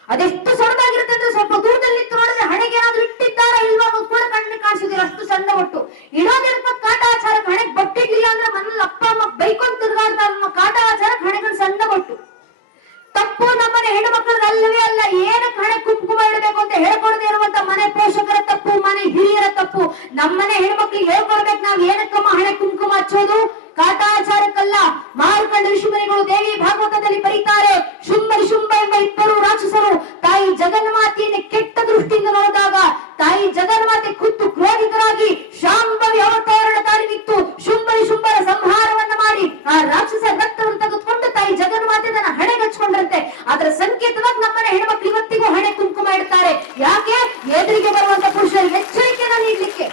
ಅದೆಷ್ಟು ಸಣ್ಣದಾಗಿರುತ್ತೆ ಅಂದ್ರೆ ಸ್ವಲ್ಪ ದೂರದಲ್ಲಿ ನಿಂತು ನೋಡಿದ್ರೆ ಹಣೆಗೆ ಏನಾದ್ರು ಇಟ್ಟಿದ್ದಾರಾ ಇಲ್ವಾ ಅನ್ನೋದು ಕೂಡ ಕಣ್ಣಿಗೆ ಕಾಣಿಸೋದಿಲ್ಲ, ಅಷ್ಟು ಸಣ್ಣ ಒಟ್ಟು. ನಮ್ಮನೆ ಹೆಣ್ಮಕ್ಳಿಗೆ ಹೇಳ್ಕೊಡ್ಬೇಕು, ನಾವ್ ಏನಕ್ಕಮ್ಮ ಹಣೆ ಕುಂಕುಮ ಹಚ್ಚೋದು? ಕಾಟಾಚಾರಕ್ಕಲ್ಲ. ಮಾರ್ಕಂಡ ಋಷಿಮುನಿಗಳು ದೇವಿ ಭಾಗವತದಲ್ಲಿ ಬರೀತಾರೆ, ಶುಂಭ ಶುಂಭ ಎಂಬ ಇಬ್ಬರು ರಾಕ್ಷಸರು ತಾಯಿ ಜಗನ್ಮಾತೆಯನ್ನು ಕೆಟ್ಟ ದೃಷ್ಟಿಯಿಂದ ನೋಡಿದಾಗ ತಾಯಿ ಜಗನ್ಮಾತೆ ಖುದ್ದು ಕ್ರೋಧಿತರಾಗಿ ಶಾಂಭವಿ ಅವತಾರಣ ತಾಳಿ ನಿಂತು ಶುಂಭರ ಸಂಹಾರವನ್ನ ಮಾಡಿ ಆ ರಾಕ್ಷಸ ರಕ್ತವನ್ನು ತೆಗೆದುಕೊಂಡು ತಾಯಿ ಜಗನ್ಮಾತೆ ತನ್ನ ಹಣೆಗೆ ಹಚ್ಕೊಂಡ್ರಂತೆ. ಅದರ ಸಂಕೇತವಾಗಿ ನಮ್ಮನೆ ಹೆಣ್ಮಕ್ಳು ಇವತ್ತಿಗೂ ಹಣೆ ಕುಂಕುಮ ಇಡ್ತಾರೆ. ಯಾಕೆ? ಎದುರಿಗೆ ಬರುವಂತ ಪುರುಷರಿಗೆ ಎಚ್ಚರಿಕೆನ ನೀಡ್ಲಿಕ್ಕೆ,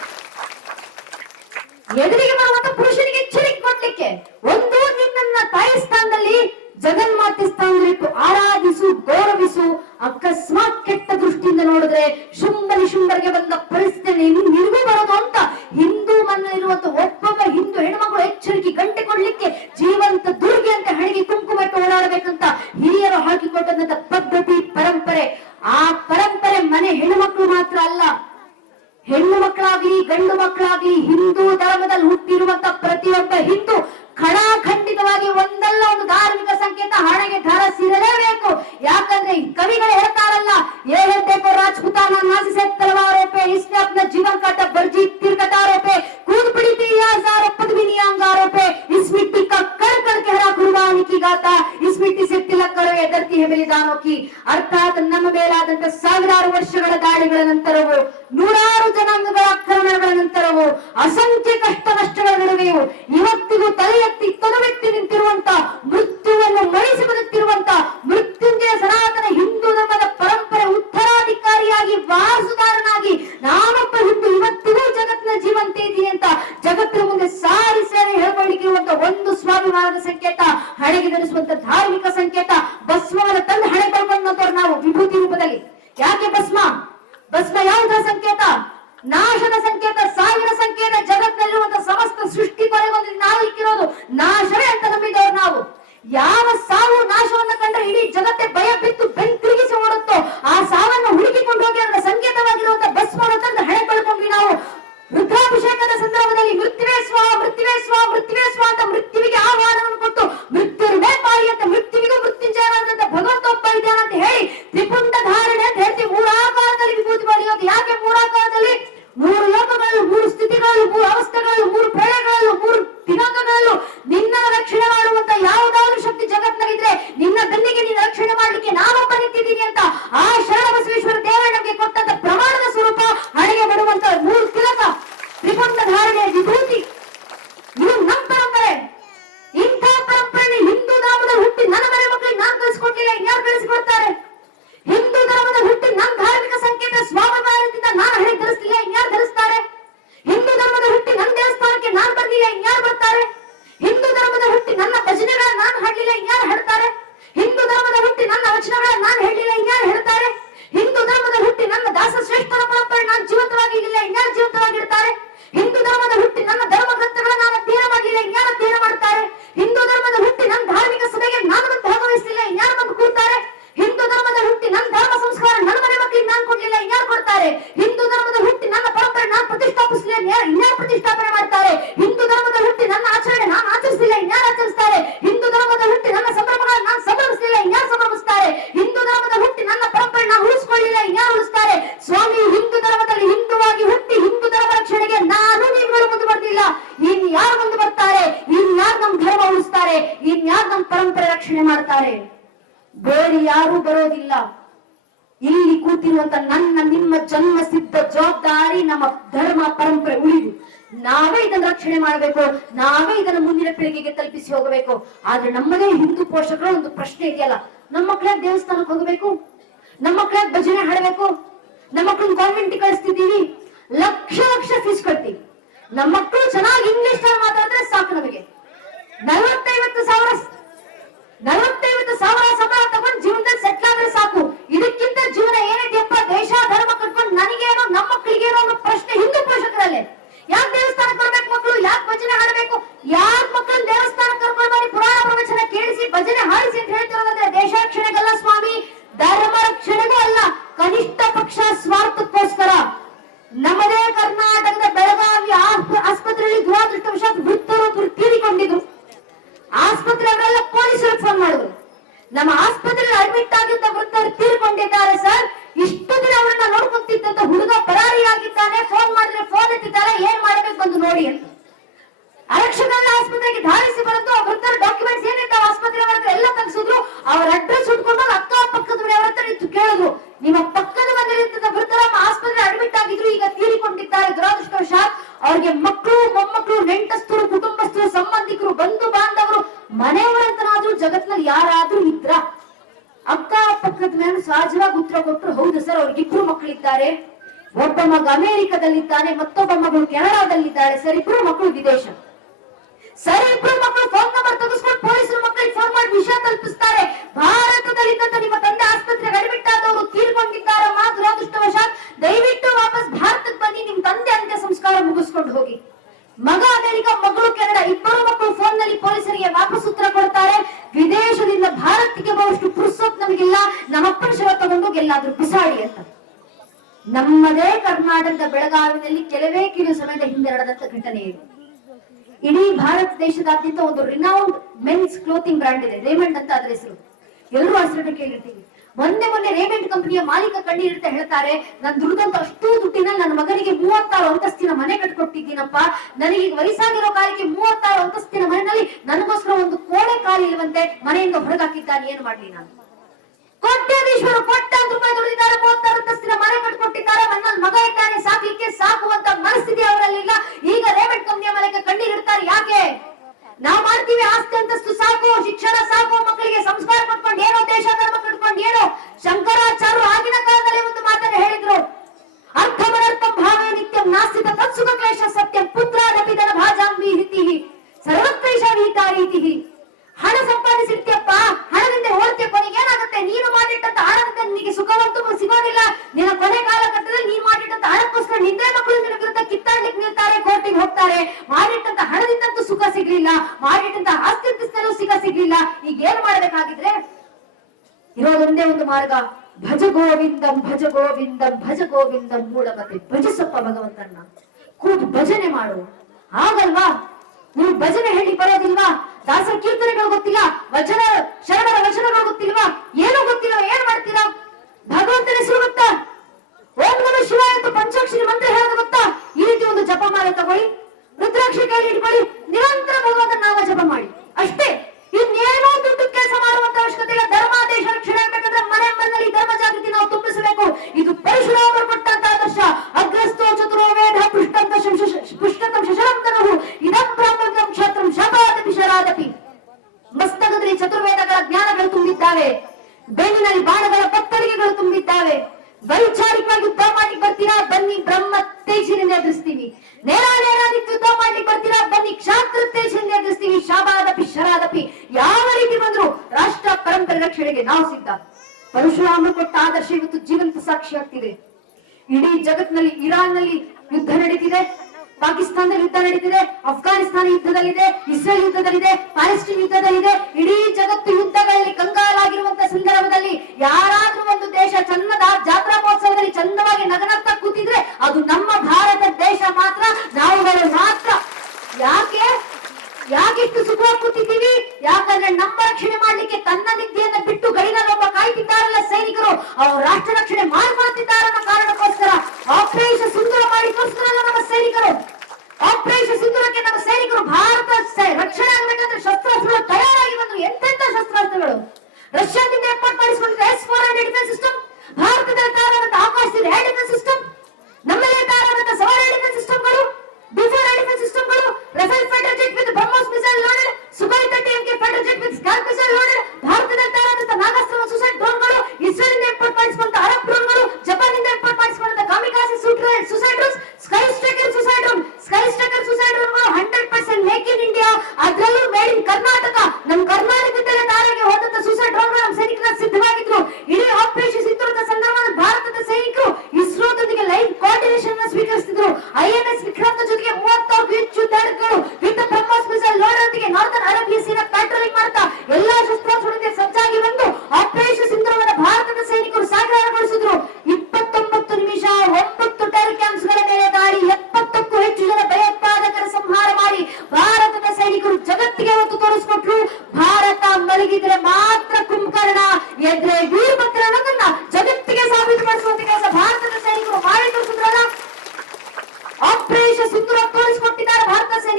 ಎದುರಿಗೆ ಬರುವಂತ ಪುರುಷನಿಗೆ ಎಚ್ಚರಿಕೆ ಕೊಡ್ಲಿಕ್ಕೆ. ಒಂದು, ನಿನ್ನ ತಾಯಿ ಸ್ಥಾನದಲ್ಲಿ ಜಗನ್ಮಾತೆ ಸ್ಥಾನದಲ್ಲಿಟ್ಟು ಆರಾಧಿಸು, ಗೌರವಿಸು. ಅಕಸ್ಮಾತ್ ಕೆಟ್ಟ ದೃಷ್ಟಿಯಿಂದ ನೋಡಿದ್ರೆ ಶುಂಭರಿಗೆ ಬಂದ ಪರಿಸ್ಥಿತಿ ನಿನಗೂ ಬರೋದು ಅಂತ ಹಿಂದೂ ಮನೆಯಲ್ಲಿರುವಂತ ಒಬ್ಬೊಬ್ಬ ಹಿಂದೂ ಹೆಣ್ಮಗಳು ಎಚ್ಚರಿಕೆ ಗಂಟೆ ಕೊಡ್ಲಿಕ್ಕೆ ಜೀವಂತ ದುರ್ಗೆ ಅಂತ ಹಣೆಗೆ ಕುಂಕುಮ ಇಟ್ಟು ಓಡಾಡಬೇಕಂತ ಹಿರಿಯರು ಹಾಕಿಕೊಟ್ಟಂತ ಪದ್ಧತಿ, ಪರಂಪರೆ. ಆ ಪರಂಪರೆ ಮನೆ ಹೆಣ್ಣುಮಕ್ಕಳು ಮಾತ್ರ ಅಲ್ಲ, ಹೆಣ್ಣು ಮಕ್ಕಳಾಗ್ಲಿ ಗಂಡು ಮಕ್ಕಳಾಗ್ಲಿ ಹಿಂದೂ ಧರ್ಮದಲ್ಲಿ ಹುಟ್ಟಿರುವಂತ ಪ್ರತಿಯೊಬ್ಬ ಹಿಂದೂ ಖಡಾಖಂಡಿತವಾಗಿ ಒಂದಲ್ಲ ಒಂದು ಧಾರ್ಮಿಕ ಸಂಕೇತ ಹಣೆಗೆ ಧರಿಸಿರಲೇಬೇಕು. ಯಾಕಂದ್ರೆ ಕವಿಗಳು ಹೇಳ್ತಾರಲ್ಲ, ये देखो राजपूताना नासी से तलवारों पे, इसने अपना जीवन काटा बर्जी तीर कटारों पे, कूद पड़ी थी हजारों पद्मिनी अंगारों पे, इस मिट्टी का कर कर कहरा कुर्बानी की गाता, इस मिट्टी से तिलक करो ये धरती है बलिदानों की. ಅರ್ಥಾತ್ ನಮ್ಮ ಮೇಲಾದಂತ ಸಾವಿರಾರು ವರ್ಷಗಳ ದಾಳಿಗಳ ನಂತರವೂ, ನೂರಾರು ಜನಾಂಗಗಳ ಆಕ್ರಮಣಗಳ ನಂತರವೂ, ಅಸಂಖ್ಯ ಕಷ್ಟ ನಷ್ಟಗಳ ನಡುವೆಯೂ ಇವತ್ತಿಗೂ ತಲೆ ಎತ್ತಿ ತೊದವೆತ್ತಿ ನಿಂತಿರುವಂತ, ಮೃತ್ಯುವನ್ನು ಮಣಿಸಿ ಬದುಕ್ತಿರುವಂತ ಮೃತ್ಯುಂಜಯ ಸನಾತನ ಹಿಂದೂ ಧರ್ಮದ ಪರಂಪರೆ ಉತ್ತರಾಧಿಕಾರಿಯಾಗಿ ವಾರಸುದಾರನಾಗಿ ನಾನೊಬ್ಬ ಹಿಂದೂ ಇವತ್ತಿಗೂ ಜಗತ್ತಿನ ಜೀವಂತ ಇದೆಯೇ ಅಂತ ಜಗತ್ತಿನ ಮುಂದೆ ಸಾರಿ ಸೇರಿ ಹೇಳ್ಕೊಳ್ಳಿಕ್ಕೆ ಇರುವಂತ ಒಂದು ಸ್ವಾಭಿಮಾನದ ಸಂಕೇತ, ಹಣೆಗೆ ಧರಿಸುವಂತ ಧಾರ್ಮಿಕ ಸಂಕೇತ. ಭಸ್ಮವನ್ನು ತಂದು ಹಣೆ ಕಳ್ಕೊಂಡಂತವ್ರು ನಾವು ವಿಭೂತಿ ರೂಪದಲ್ಲಿ. ಯಾಕೆ ಭಸ್ಮ? ಭಸ್ಮ ಯಾವುದರ ಸಂಕೇತ? ನಾಶದ ಸಂಕೇತ, ಸಾವಿನ ಸಂಕೇತ. ಜಗತ್ತಿನಲ್ಲಿರುವಂತ ಸಮಸ್ತ ಸೃಷ್ಟಿ ಕೊನೆಗೊಂದು ನಾವು ಇಕ್ಕಿರೋದು ನಾಶವೇ ಅಂತ ನಂಬಿದವರು ನಾವು. ಯಾವ ಸಾವು ನಾಶವನ್ನ ಕಂಡ್ರೆ ಇಡೀ ಜಗತ್ತೇ ಭಯ ಬಿತ್ತು ಬೆನ್ ತಿರುಗಿಸಿ ಓಡುತ್ತೋ ಆ ಸಾವನ್ನು ಹುಡುಕಿಕೊಂಡು ಹೋಗಿ ಅದರ ಸಂಕೇತವಾಗಿರುವಂತ ಭಸ್ಮವನ್ನು ತಂದು ಹಣೆ ಕಳ್ಕೊಂಡ್ವಿ ನಾವು. ರುದ್ರಾಭಿಷೇಕದ ಸಂದರ್ಭದಲ್ಲಿ ಮೃತ್ಯುವೇ ಸ್ವ ಮೃತ್ಯುವೇ ಸ್ವ ಮೃತ್ಯುವೇ ಸ್ವ ಅಂತ ಮೃತ್ಯುವಿಗೆ ಆಹ್ವಾನವನ್ನು ಕೊಟ್ಟು ಮೃತ್ಯುರ್ವೇ ಪಾಯಿ ಅಂತ ಮೃತ್ಯುವಿಗೂ ಮೃತ್ಯುಂಜಯನಾದಂತ ಭಗವಂತ ಒಬ್ಬ ಇದ್ದಾನ ಅಂತ ಹೇಳಿ ತ್ರಿಪುಂಡ ಧಾರಣೆ ಅಂತ ಹೇಳ್ತೀವಿ. ಮೂರಾಕಾರದಲ್ಲಿ ವಿಭೂತಿ ಮಾಡಿರೋದು. ಯಾಕೆ ಮೂರಾಕಾರದಲ್ಲಿ? ಮೂರು ಲೋಕಗಳಲ್ಲೂ, ಮೂರು ಸ್ಥಿತಿಗಳಲ್ಲೂ, ಮೂರು ಅವಸ್ಥೆಗಳಲ್ಲೂ, ಮೂರು ಪ್ರಳಯಗಳಲ್ಲೂ, ಮೂರು ದಿನಾಂಕಗಳಲ್ಲೂ ನಿನ್ನ ರಕ್ಷಣೆ ಮಾಡುವಂತ ಯಾವುದಾದ್ರೂ ಶಕ್ತಿ ಜಗತ್ತಿನಲ್ಲಿದ್ರೆ ನಿನ್ನ ಬೆನ್ನಿಗೆ ನಿನ್ನ ರಕ್ಷಣೆ ಮಾಡ್ಲಿಕ್ಕೆ ನಾನೊಬ್ಬ ನಿಂತಿದ್ದೀನಿ ಅಂತ ಆ ಶರಣ ಬಸವೇಶ್ವರ ದೇವರ ನಮಗೆ ಕೊಟ್ಟಂತ ಪ್ರಮಾಣದ ಸ್ವರೂಪ ಹಣೆಗೆ ಬರುವಂತ ಮೂರು ತಿಲಕ, ತ್ರಿಪುಂಡ ಧಾರಣೆ, ವಿಭೂತಿ. ಇದು ನಮ್ಮ ಪರಂಪರೆ. ಇಂಥ ಪರಂಪರೆ ಹಿಂದೂ ಧರ್ಮದಲ್ಲಿ ಹುಟ್ಟಿ ನನ್ನ ಮನೆ ಮಕ್ಕಳಿಗೆ ನಾನು ಕಲಿಸ್ಕೊಟ್ಟಿಲ್ಲ, ಇನ್ಯಾರು ಕಲಿಸಿಕೊಡ್ತಾರೆ? ಹಿಂದೂ ಧರ್ಮದಲ್ಲಿ ಹುಟ್ಟಿ ನನ್ನ ಧಾರ್ಮಿಕ ಸಂಕೇತ ಸ್ವಾಭಿಮಾನದಿಂದ ನಾನು ಹಣೆ ಧರಿಸಲಿಲ್ಲ, ಇನ್ಯಾರು ಧರಿಸ್ತಾರೆ? ಹಿಂದೂ ಧರ್ಮದ ಹುಟ್ಟಿ ನನ್ನ ದೇವಸ್ಥಾನಕ್ಕೆ ನಾನು ಬರ್ಲಿಲ್ಲ, ಇನ್ಯಾರು ಬರ್ತಾರೆ? ಹಿಂದೂ ಧರ್ಮದ ಹುಟ್ಟಿ ನನ್ನ ಭಜನೆಗಳ ನಾನು ಹಾಡಲಿಲ್ಲ, ಇನ್ಯಾರು ಹಾಡ್ತಾರೆ? ಹಿಂದೂ ಧರ್ಮದ ಹುಟ್ಟಿ ನನ್ನ ವಚನಗಳ ನಾನು ಹೇಳಲಿಲ್ಲ, ಇನ್ಯಾರು ಹೇಳ್ತಾರೆ? ಹಿಂದೂ ಧರ್ಮದ ಹುಟ್ಟಿ ನನ್ನ ದಾಸ ಶ್ರೇಷ್ಠರ ಪರಂಪರೆ ನಾನು ಜೀವಂತವಾಗಿರಲಿಲ್ಲ, ಇನ್ಯಾರು ಜೀವಂತವಾಗಿರ್ತಾರೆ? ಹಿಂದೂ ಧರ್ಮದ ಹುಟ್ಟಿ ನನ್ನ ಧರ್ಮ ಗ್ರಂಥಗಳ ನಾನು ಅಧ್ಯಯನ ಮಾಡಲಿಲ್ಲ, ಇನ್ಯಾರು ಅಧ್ಯಯನ ಮಾಡ್ತಾರೆ? ಹಿಂದೂ ಧರ್ಮದ ಹುಟ್ಟಿ ನನ್ನ ಧಾರ್ಮಿಕ ಸಭೆಗೆ ನಾನು ಬಂದು ಭಾಗವಹಿಸಲಿಲ್ಲ, ಇನ್ಯಾರು ಬಂದು ಕೂರ್ತಾರೆ? ಹಿಂದೂ ಧರ್ಮದ ಹುಟ್ಟಿ ನನ್ನ ಧರ್ಮ ಸಂಸ್ಕಾರ ನನ್ನ ಮನೆ ಮಕ್ಕಳಿಗೆ ನಾನು ಕೊಡ್ಲಿಲ್ಲ, ಇನ್ಯಾರು ಕೊಡ್ತಾರೆ? ಹಿಂದೂ ಧರ್ಮದ ಹುಟ್ಟಿ ನನ್ನ ಪರಂಪರೆ ನಾನು ಪ್ರತಿಷ್ಠಾಪಿಸಲಿಲ್ಲ, ಇನ್ಯಾರು ಪ್ರತಿಷ್ಠಾಪನೆ ಮಾಡ್ತಾರೆ? ಹಿಂದೂ ಧರ್ಮದ ಹುಟ್ಟಿ ನನ್ನ ಆಚರಣೆ ನಾನು ಆಚರಿಸಲಿಲ್ಲ, ಇನ್ಯಾರು ಆಚರಿಸ್ತಾರೆ? ಹಿಂದೂ ಧರ್ಮದ ಹುಟ್ಟಿ ನನ್ನ ಸಂಭ್ರಮಗಳನ್ನು ನಾನು ಸಂಭ್ರಮಿಸಲಿಲ್ಲ, ಇನ್ಯಾರು ಸಂಭ್ರಮಿಸ್ತಾರೆ? ಹಿಂದೂ ಧರ್ಮದ ಹುಟ್ಟಿ ನನ್ನ ಪರಂಪರೆ ನಾನು ಉಳಿಸ್ಕೊಳ್ಳಿಲ್ಲ, ಇನ್ಯಾರು ಉಳಿಸ್ತಾರೆ? ಸ್ವಾಮಿ, ಹಿಂದೂ ಧರ್ಮದಲ್ಲಿ ಹಿಂದುವಾಗಿ ಹುಟ್ಟಿ ಹಿಂದೂ ಧರ್ಮ ರಕ್ಷಣೆಗೆ ನಾನು ನೀವುಗಳು ಮುಂದೆ ಬರ್ತಿಲ್ಲ, ಇನ್ಯಾರು ಮುಂದೆ ಬರ್ತಾರೆ? ಇನ್ಯಾರು ನಮ್ಮ ಧರ್ಮ ಉಳಿಸ್ತಾರೆ? ಇನ್ಯಾರು ನಮ್ಮ ಪರಂಪರೆ ರಕ್ಷಣೆ ಮಾಡ್ತಾರೆ? ಬೇರೆ ಯಾರೂ ಬರೋದಿಲ್ಲ. ಇಲ್ಲಿ ಕೂತಿರುವಂತ ನನ್ನ ನಿಮ್ಮ ಜನ್ಮ ಸಿದ್ಧ ಜವಾಬ್ದಾರಿ ನಮ್ಮ ಧರ್ಮ ಪರಂಪರೆ ಉಳಿದು ನಾವೇ ಇದನ್ನ ರಕ್ಷಣೆ ಮಾಡಬೇಕು, ನಾವೇ ಇದನ್ನ ಮುಂದಿನ ಪೀಳಿಗೆಗೆ ತಲುಪಿಸಿ ಹೋಗಬೇಕು. ಆದ್ರೆ ನಮ್ಮದೇ ಹಿಂದೂ ಪೋಷಕರ ಒಂದು ಪ್ರಶ್ನೆ ಇದೆಯಲ್ಲ, ನಮ್ಮ ಮಕ್ಕಳ ದೇವಸ್ಥಾನಕ್ಕೆ ಹೋಗಬೇಕು, ನಮ್ಮ ಮಕ್ಕಳ ಭಜನೆ ಹಾಡಬೇಕು, ನಮ್ಮ ಮಕ್ಕಳನ್ನ ಕಾನ್ವೆಂಟ್ ಕಳಿಸ್ತಿದ್ದೀವಿ, ಲಕ್ಷ ಲಕ್ಷ ಫೀಸ್ ಕಟ್ತೀವಿ. ನಮ್ಮ ಮಕ್ಕಳು ಚೆನ್ನಾಗಿ ಇಂಗ್ಲಿಷ್ ನಲ್ಲಿ ಮಾತಾಡಿದ್ರೆ ಸಾಕು, ನಮಗೆ 40,000 ಸಂಬಳ ತಗೊಂಡು ಜೀವನದಲ್ಲಿ ಸೆಟ್ಲ್ ಆದ್ರೆ ಸಾಕು. ಇದಕ್ಕಿಂತ ಜೀವನ ಏನೈತಿಯಪ್ಪ? ದೇಶ ಧರ್ಮ ಕಟ್ಕೊಂಡು ನನಗೇನೋ ನಮ್ಮ ಮಕ್ಕಳಿಗೇನೋ ಅನ್ನೋ ಪ್ರಶ್ನೆ ಹಿಂದೂ ಪೋಷಕರಲ್ಲೇ. ಯಾಕೆ ದೇವಸ್ಥಾನಕ್ಕೆ ಬರ್ಬೇಕು ಮಕ್ಕಳು? ಯಾಕೆ ಭಜನೆ ಹಾಡಬೇಕು? ಯಾಕೆ ಮಕ್ಕಳನ್ನ ದೇವಸ್ಥಾನಕ್ಕೆ ಕರ್ಕೊಂಡು ಬನ್ನಿ ಪುರಾಣ ಪ್ರವಚನ ಕೇಳಿಸಿ ಭಜನೆ ಹಾಡಿಸಿ ಅಂತ ಹೇಳ್ತಿರೋದಂದ್ರೆ ದೇಶ ರಕ್ಷಣೆಗಲ್ಲ ಸ್ವಾಮಿ, ಧರ್ಮ ರಕ್ಷಣೆಗೂ ಅಲ್ಲ, ಕನಿಷ್ಠ ಪಕ್ಷ ಸ್ವಾರ್ಥಕ್ಕೋಸ್ಕರ. ನಮ್ಮದೇ ಕರ್ನಾಟಕದ ಬೆಳಗಾವಿ ಆಸ್ಪತ್ರೆ ನೋಡಿ ಅಂತ. ಆರಕ್ಷಕರ ಆಸ್ಪತ್ರೆಗೆ ಧಾರಿಸಿ ಬರುತ್ತೋ ಆ ವೃದ್ಧರ ಡಾಕ್ಯುಮೆಂಟ್ಸ್ ಏನಿರ್ತಾವ ಆಸ್ಪತ್ರೆ ಹತ್ರ ಎಲ್ಲ ತೆಗೆಸಿದ್ರು. ಅವ್ರ ಅಡ್ರೆಸ್ ಹುಡ್ಕೊಂಡು ಅಕ್ಕ ಪಕ್ಕದ ಮನೆಯವರ ಹತ್ರ ನಿಂತು ಕೇಳಿದ್ರು, ನಿಮ್ಮ ಪಕ್ಕದ ಮನೆಯಲ್ಲಿದ್ದ ವೃದ್ಧರಮ್ಮ ಆಸ್ಪತ್ರೆ ಅಡ್ಮಿಟ್ ಆಗಿದ್ರು, ಈಗ ತೀರಿಕೊಂಡಿದ್ದಾರೆ. ದುರದೃಷ್ಟವಶಾತ್ ಅವ್ರಿಗೆ ಮಕ್ಕಳು, ಮೊಮ್ಮಕ್ಕಳು, ನೆಂಟಸ್ತರು, ಕುಟುಂಬಸ್ಥರು, ಸಂಬಂಧಿಕರು, ಬಂಧು ಬಾಂಧವರು, ಮನೆಯವರಂತನಾದ್ರೂ ಜಗತ್ನಲ್ಲಿ ಯಾರಾದ್ರೂ ಇದ್ರ? ಅಕ್ಕ ಪಕ್ಕದ ಮೇಲೆ ಸಹಜವಾಗಿ ಉತ್ತರ ಕೊಟ್ಟರು, ಹೌದು ಸರ್, ಅವ್ರಿಗಿಬ್ರು ಮಕ್ಕಳಿದ್ದಾರೆ. ಒಬ್ಬ ಮಗ ಅಮೆರಿಕದಲ್ಲಿದ್ದಾನೆ, ಮತ್ತೊಬ್ಬ ಮಗಳು ಕೆನಡಾದಲ್ಲಿದ್ದಾಳೆ. ಸರ್, ಇಬ್ರು ಮಕ್ಕಳು ವಿದೇಶ. ಸರಿ, ಇಬ್ರು ಮಕ್ಕಳು ಫೋನ್ ನಂಬರ್ ತೆಗೆಸ್ಕೊಂಡು ಪೊಲೀಸರು ಮಕ್ಕಳಿಗೆ ಫೋನ್ ಮಾಡಿ ವಿಷಯ ತಲುಪಿಸ್ತಾರೆ. ಭಾರತದಲ್ಲಿದ್ದಂತ ನಿಮ್ಮ ತಂದೆ ಆಸ್ಪತ್ರೆಗೆ ಅಡ್ಮಿಟ್ ಆದವರು ತೀರ್ಕೊಂಡಿದ್ದಾರಮ್ಮ, ದುರದೃಷ್ಟವಶಾತ್ ದಯವಿಟ್ಟು ವಾಪಸ್ ಭಾರತಕ್ಕೆ ಬನ್ನಿ, ನಿಮ್ ತಂದೆ ಅಂತ್ಯ ಸಂಸ್ಕಾರ ಮುಗಿಸ್ಕೊಂಡು ಹೋಗಿ. ಮಗ ಅಮೆರಿಕ, ಮಗಳು ಕೆನಡಾ, ಇಬ್ಬರು ಮಕ್ಕಳು ಫೋನ್ ನಲ್ಲಿ ಪೊಲೀಸರಿಗೆ ವಾಪಸ್ ಉತ್ತರ ಕೊಡ್ತಾರೆ, ವಿದೇಶದಿಂದ ಭಾರತಕ್ಕೆ ಬರುವಷ್ಟು ಪುರ್ಸೊತ್ ನಮಗಿಲ್ಲ, ನಮ್ಮಪ್ಪನ ಶವ ತಗೊಂಡು ಎಲ್ಲಾದ್ರೂ ಬಿಸಾಡಿ ಅಂತ. ನಮ್ಮದೇ ಕರ್ನಾಟಕದ ಬೆಳಗಾವಿಯಲ್ಲಿ ಕೆಲವೇ ಕಿರು ಸಮಯದ ಹಿಂದೆ ನಡೆದಂತ ಘಟನೆ ಇದೆ. ಇಡೀ ಭಾರತ ದೇಶದಾದ್ಯಂತ ಒಂದು ರಿನೌಂಡ್ ಮೆನ್ಸ್ ಕ್ಲೋತಿಂಗ್ ಬ್ರಾಂಡ್ ಇದೆ, ರೇಮಂಡ್ ಅಂತ ಅದ್ರ ಹೆಸರು. ಎಲ್ಲರೂ ಹೆಸರನ್ನು ಕೇಳಿರ್ತೀವಿ. ಮೊನ್ನೆ ರೇಮಂಡ್ ಕಂಪನಿಯ ಮಾಲೀಕ ಕಣ್ಣೀರಿಡ್ತಾ ಹೇಳ್ತಾರೆ, ನಾನು ದುಡ್ದಂತ ಅಷ್ಟು ದುಡ್ಡಿನಲ್ಲಿ ನನ್ನ ಮಗನಿಗೆ 36 ಅಂತಸ್ತಿನ ಮನೆ ಕಟ್ಕೊಟ್ಟಿದ್ದೀನಪ್ಪ, ನನಗೆ ವಯಸ್ಸಾಗಿರೋ ಕಾಲಕ್ಕೆ 36 ಅಂತಸ್ತಿನ ಮನೆಯಲ್ಲಿ ನನಗೋಸ್ಕರ ಒಂದು ಕೋಣೆ ಕಾಲು ಇರುವಂತೆ ಮನೆಯಿಂದ ಹೊರಗಾಕಿದ್ದಾನೆ, ಏನ್ ಮಾಡ್ಲಿ ನಾನು? ಕೋಟ್ಯಾಧೀಶ್ವರು ಕೋಟ್ಯಾಂತರ ರೂಪಾಯಿ ದುಡಿದಿದ್ದಾರೆ, 36 ಅಂತಸ್ತಿನ ಮನೆ ಕಟ್ಕೊಟ್ಟಿದ್ದಾರೆ, ಮಣ್ಣಲ್ಲಿ ಮಗ ಇದ್ದಾನೆ, ಸಾಕ್ಲಿಕ್ಕೆ ಸಾಕುವಂತ ಮನಸ್ಥಿತಿ ಅವರಲ್ಲಿಲ್ಲ. ಈಗ ರೇಮಂಡ್ ಕಂಪನಿಯ ಮನೆಗೆ ಕಣ್ಣೀರಿಡ್ತಾರೆ. ಯಾಕೆ? ನಾವು ಮಾಡ್ತೀವಿ ಆಸ್ತಿ ಅಂತಸ್ತು ಸಾಕು, ಶಿಕ್ಷಣ ಸಾಕು, ಮಕ್ಕಳಿಗೆ ಸಂಸ್ಕಾರ ಕೊಟ್ಕೊಂಡು ಏನೋ ದೇಶ ಧರ್ಮ ಕಟ್ಕೊಂಡು ಏನೋ. ಶಂಕರಾಚಾರ್ಯರು ಆಗಿನ ಕಾಲದಲ್ಲಿ ಒಂದು ಮಾತನ್ನು ಹೇಳಿದ್ರು, ಅರ್ಥಮನರ್ಥಂ ಭಾವೇ ನಿತ್ಯಂ ನಾಸ್ತಿತ ತತ್ಸುಖ ಕ್ಲೇಶ ಸತ್ಯಂ ಪುತ್ರಾದಪಿ ಧನ ಭಾಜಾಂಬಿ ಹಿತಿಹಿ ಸರ್ವತ್ರೈಷ ವಿಹಿತಾ ರೀತಿಹಿ. ಹಣ ಸಂಪಾದಿಸಿರ್ತೀಯಪ್ಪ, ಹಣದಿಂದ ಹೋಗ್ತೀಯ, ಕೊನೆಗೆ ಏನಾಗುತ್ತೆ? ನೀನು ಮಾಡಿಟ್ಟಂತ ಹಣದಿಂದ ನಿನಗೆ ಸುಖವಂತೂ ಸಿಗೋದಿಲ್ಲ. ನಿನ್ನ ಕೊನೆ ಕಾಲಘಟ್ಟದಲ್ಲಿ ನೀನು ಮಾಡಿಟ್ಟಂತ ಹಣಕ್ಕೋಸ್ಕರ ನಿಂದೇ ಮಕ್ಕಳು ನಿನ್ನ ವಿರುದ್ಧ ಕಿತ್ತಾಡ್ಲಿಕ್ಕೆ ನಿಲ್ತಾರೆ, ಕೋರ್ಟಿಗೆ ಹೋಗ್ತಾರೆ. ಮಾಡಿಟ್ಟಂತ ಹಣದಿಂದಂತೂ ಸುಖ ಸಿಗ್ಲಿಲ್ಲ, ಮಾಡಿಟ್ಟಂತ ಆಸ್ತಿನಲ್ಲೂ ಸುಖ ಸಿಗ್ಲಿಲ್ಲ. ಈಗ ಏನ್ ಮಾಡ್ಬೇಕಾಗಿದ್ರೆ ಇರೋದೊಂದೇ ಒಂದು ಮಾರ್ಗ, ಭಜ ಗೋವಿಂದಂ ಭಜ ಗೋವಿಂದಂ ಭಜ ಗೋವಿಂದಂ ಮೂಢಮತೆ. ಭಜಿಸಪ್ಪ ಭಗವಂತನ, ಕೂತು ಭಜನೆ ಮಾಡು. ಆಗಲ್ವಾ? ನೀವು ಭಜನೆ ಹೇಳಿ ಬರೋದಿಲ್ವಾ? ದಾಸರ ಕೀರ್ತನೆಗಳು ಗೊತ್ತಿಲ್ಲ, ಶರಣರ ವಚನಗಳು ಗೊತ್ತಿಲ್ವಾ? ಏನು ಗೊತ್ತಿಲ್ಲ, ಏನ್ ಮಾಡ್ತೀರಾ? ಭಗವಂತನ ಹೆಸರು ಗೊತ್ತಾ? ಓಂ ನಮಃ ಶಿವಾಯ ಅಂತ ಪಂಚಾಕ್ಷರಿ ಮಂತ್ರ ಹೇಳೋದು ಗೊತ್ತಾ? ಈ ರೀತಿ ಒಂದು ಜಪಮಾಲ ತಗೊಳ್ಳಿ, ರುದ್ರಾಕ್ಷಿ ಕೈಲಿ ಇಟ್ಕೊಳ್ಳಿ, ನಿರಂತರ ಭಗವಂತನ ನಾಮ ಜಪ ಮಾಡಿ, ಅಷ್ಟೇ. ಇನ್ನೇನೋ ದುಡ್ಡು ಕೆಲಸ ಮಾಡುವಂತ ಅವಶ್ಯಕತೆ ಇಲ್ಲ. ಧರ್ಮ ದೇಶ ರಕ್ಷಣೆ ಆಗ್ಬೇಕಂದ್ರೆ ಮನೆ ಮನೆಯಲ್ಲಿ ಧರ್ಮ ಜಾಗೃತಿ ನಾವು ತುಂಬಿಸಬೇಕು. ಇದು ಪರಶುರಾಮರು ಕೊಟ್ಟಂತ ಆದರ್ಶ. ಅಗ್ರಸ್ತೋ ಚತುರೋ ವೇದ ಪುಷ್ಟಂತ ಶಶರಂತನವು ಇದಂ ಬ್ರಹ್ಮಂ ಕ್ಷೇತ್ರಂ ಶಪಾದಪಿ ಶರಾದಪಿ. ಮಸ್ತಕದಲ್ಲಿ ಚತುರ್ವೇದಗಳ ಜ್ಞಾನಗಳು ತುಂಬಿದ್ದಾವೆ, ಬೆನ್ನಿನಲ್ಲಿ ಬಾಣಗಳ ಪತ್ತರಿಗೆಗಳು ತುಂಬಿದ್ದಾವೆ. ವೈಚಾರಿಕವಾಗಿ ಯುದ್ಧ ಮಾಡ್ಲಿಕ್ಕೆ ಬರ್ತೀರಾ? ಬನ್ನಿ, ಬ್ರಹ್ಮ ತೇಜಸ್ಸಿನಿಂದ ಎದುರಿಸ್ತೀವಿ. ನೇರಾನೇರಾಗಿ ಯುದ್ಧ ಮಾಡ್ಲಿಕ್ಕೆ ಬರ್ತೀರಾ? ಬನ್ನಿ, ಕ್ಷಾತ್ರ ತೇಜಸ್ಸಿನಿಂದ ಎದುರಿಸ್ತೀವಿ. ಶಾಬಾದಪಿ ಶರಾದಪಿ. ಯಾವ ರೀತಿ ಬಂದ್ರು ರಾಷ್ಟ್ರ ಪರಂಪರೆ ರಕ್ಷಣೆಗೆ ನಾವು ಸಿದ್ಧ. ಪರಶುರಾಮರು ಕೊಟ್ಟ ಆದರ್ಶ ಇವತ್ತು ಜೀವಂತ ಸಾಕ್ಷಿ ಆಗ್ತಿದೆ. ಇಡೀ ಜಗತ್ತಿನಲ್ಲಿ ಇರಾನ್ ನಲ್ಲಿ ಯುದ್ಧ ನಡೀತಿದೆ, ಪಾಕಿಸ್ತಾನದಲ್ಲಿ ಯುದ್ಧ ನಡೀತಿದೆ, ಅಫ್ಘಾನಿಸ್ತಾನ ಯುದ್ಧದಲ್ಲಿದೆ, ಇಸ್ರೇಲ್ ಯುದ್ಧದಲ್ಲಿದೆ, ಪ್ಯಾಲೆಸ್ಟೈನ್ ಯುದ್ಧದಲ್ಲಿದೆ. ಇಡೀ ಜಗತ್ತು ಯುದ್ಧಗಳಲ್ಲಿ ಕಂಗಾಲಾಗಿರುವಂತಹ ಸಂದರ್ಭದಲ್ಲಿ ಯಾರಾದ್ರೂ ಒಂದು ದೇಶ ಚಂದದ ಜಾತ್ರಾ ಮಹೋತ್ಸವದಲ್ಲಿ ಚಂದವಾಗಿ ನಗನಗ್ತಾ ಕೂತಿದ್ರೆ ಅದು ನಮ್ಮ ಭಾರತ ದೇಶ ಮಾತ್ರ, ನಾವುಗಳು ಮಾತ್ರ. ಯಾಕಿಷ್ಟು ಸುಖವಾಗಿ ಕೂತಿದ್ದೀವಿ? ಯಾಕಂದ್ರೆ ನಮ್ಮ ರಕ್ಷಣೆ ಮಾಡ್ಲಿಕ್ಕೆ ತನ್ನ ನಿದ್ದೆಯನ್ನ ಬಿಟ್ಟು ಗಡಿನಲ್ಲಿ ಒಬ್ಬ ಕಾಯ್ತಿದ್ದಾರಲ್ಲ ಸೈನಿಕರು, ಅವರು ರಾಷ್ಟ್ರ ರಕ್ಷಣೆ ಮಾಡ್ಕೊಳ್ತಿದ್ದಾರೆ ಅನ್ನೋ ಕಾರಣಕ್ಕೋಸ್ಕರ ಆಪರೇಷನ್ ಸಿಂಧೂರ ಮಾಡಿ ತೋರಿಸ್ತಾರಲ್ಲ ನಮ್ಮ ಸೈನಿಕರು. ಆಪರೇಷನ್ ಸಿಂಧೂರಕ್ಕೆ ನಮ್ಮ ಸೈನಿಕರು ಭಾರತ ರಕ್ಷಣೆ ಆಗ್ಬೇಕಂದ್ರೆ ಶಸ್ತ್ರಾಸ್ತ್ರಗಳು ತಯಾರಾಗಿ ಬಂದ್ರು. ಎಂತೆಂತ ಶಸ್ತ್ರಾಸ್ತ್ರಗಳು ರಷ್ಯಾದಿಂದ ಏರ್ಪಾಟ್ ಮಾಡಿಸಿಕೊಂಡಿದ್ದ S-400 ಡಿಫೆನ್ಸ್ ಸಿಸ್ಟಮ್, ಭಾರತದಲ್ಲಿ ತಯಾರಾದಂತ ಆಕಾಶದಿಂದ ಏರ್ ಡಿಫೆನ್ಸ್ ಸಿಸ್ಟಮ್, ನಮ್ಮಲ್ಲೇ ತಯಾರಾದಂತ ಸವಾರಿ ಡಿಫೆನ್ಸ್ ಸಿಸ್ಟಮ್ಗಳು, ಬಿಫೋರ್ ಡಿಫೆನ್ಸ್ ಸಿಸ್ಟಮ್ಗಳು, Rafale fighter jet with BrahMos missile loaded, Sukhoi 30 MK fighter jet with scalp missile loaded, ಭಾರತದಲ್ಲಿ ತಯಾರಾದಂತ ನಾಗಾಸ್ತ್ರ ಸುಸೈಡ್ ಡ್ರೋನ್ಗಳು, ಇಸ್ರೇಲ್ ಇಂದ ಏರ್ಪಾಟ್ ಮಾಡಿಸಿಕೊಂಡ ಅರಬ್ ಡ್ರೋನ್ಗಳು, ಜಪಾನ್ ಇಂದ ಏರ್ಪಾಟ್ ಮಾಡಿಸಿಕೊಂಡ ಕಾಮಿಕಾಜಿ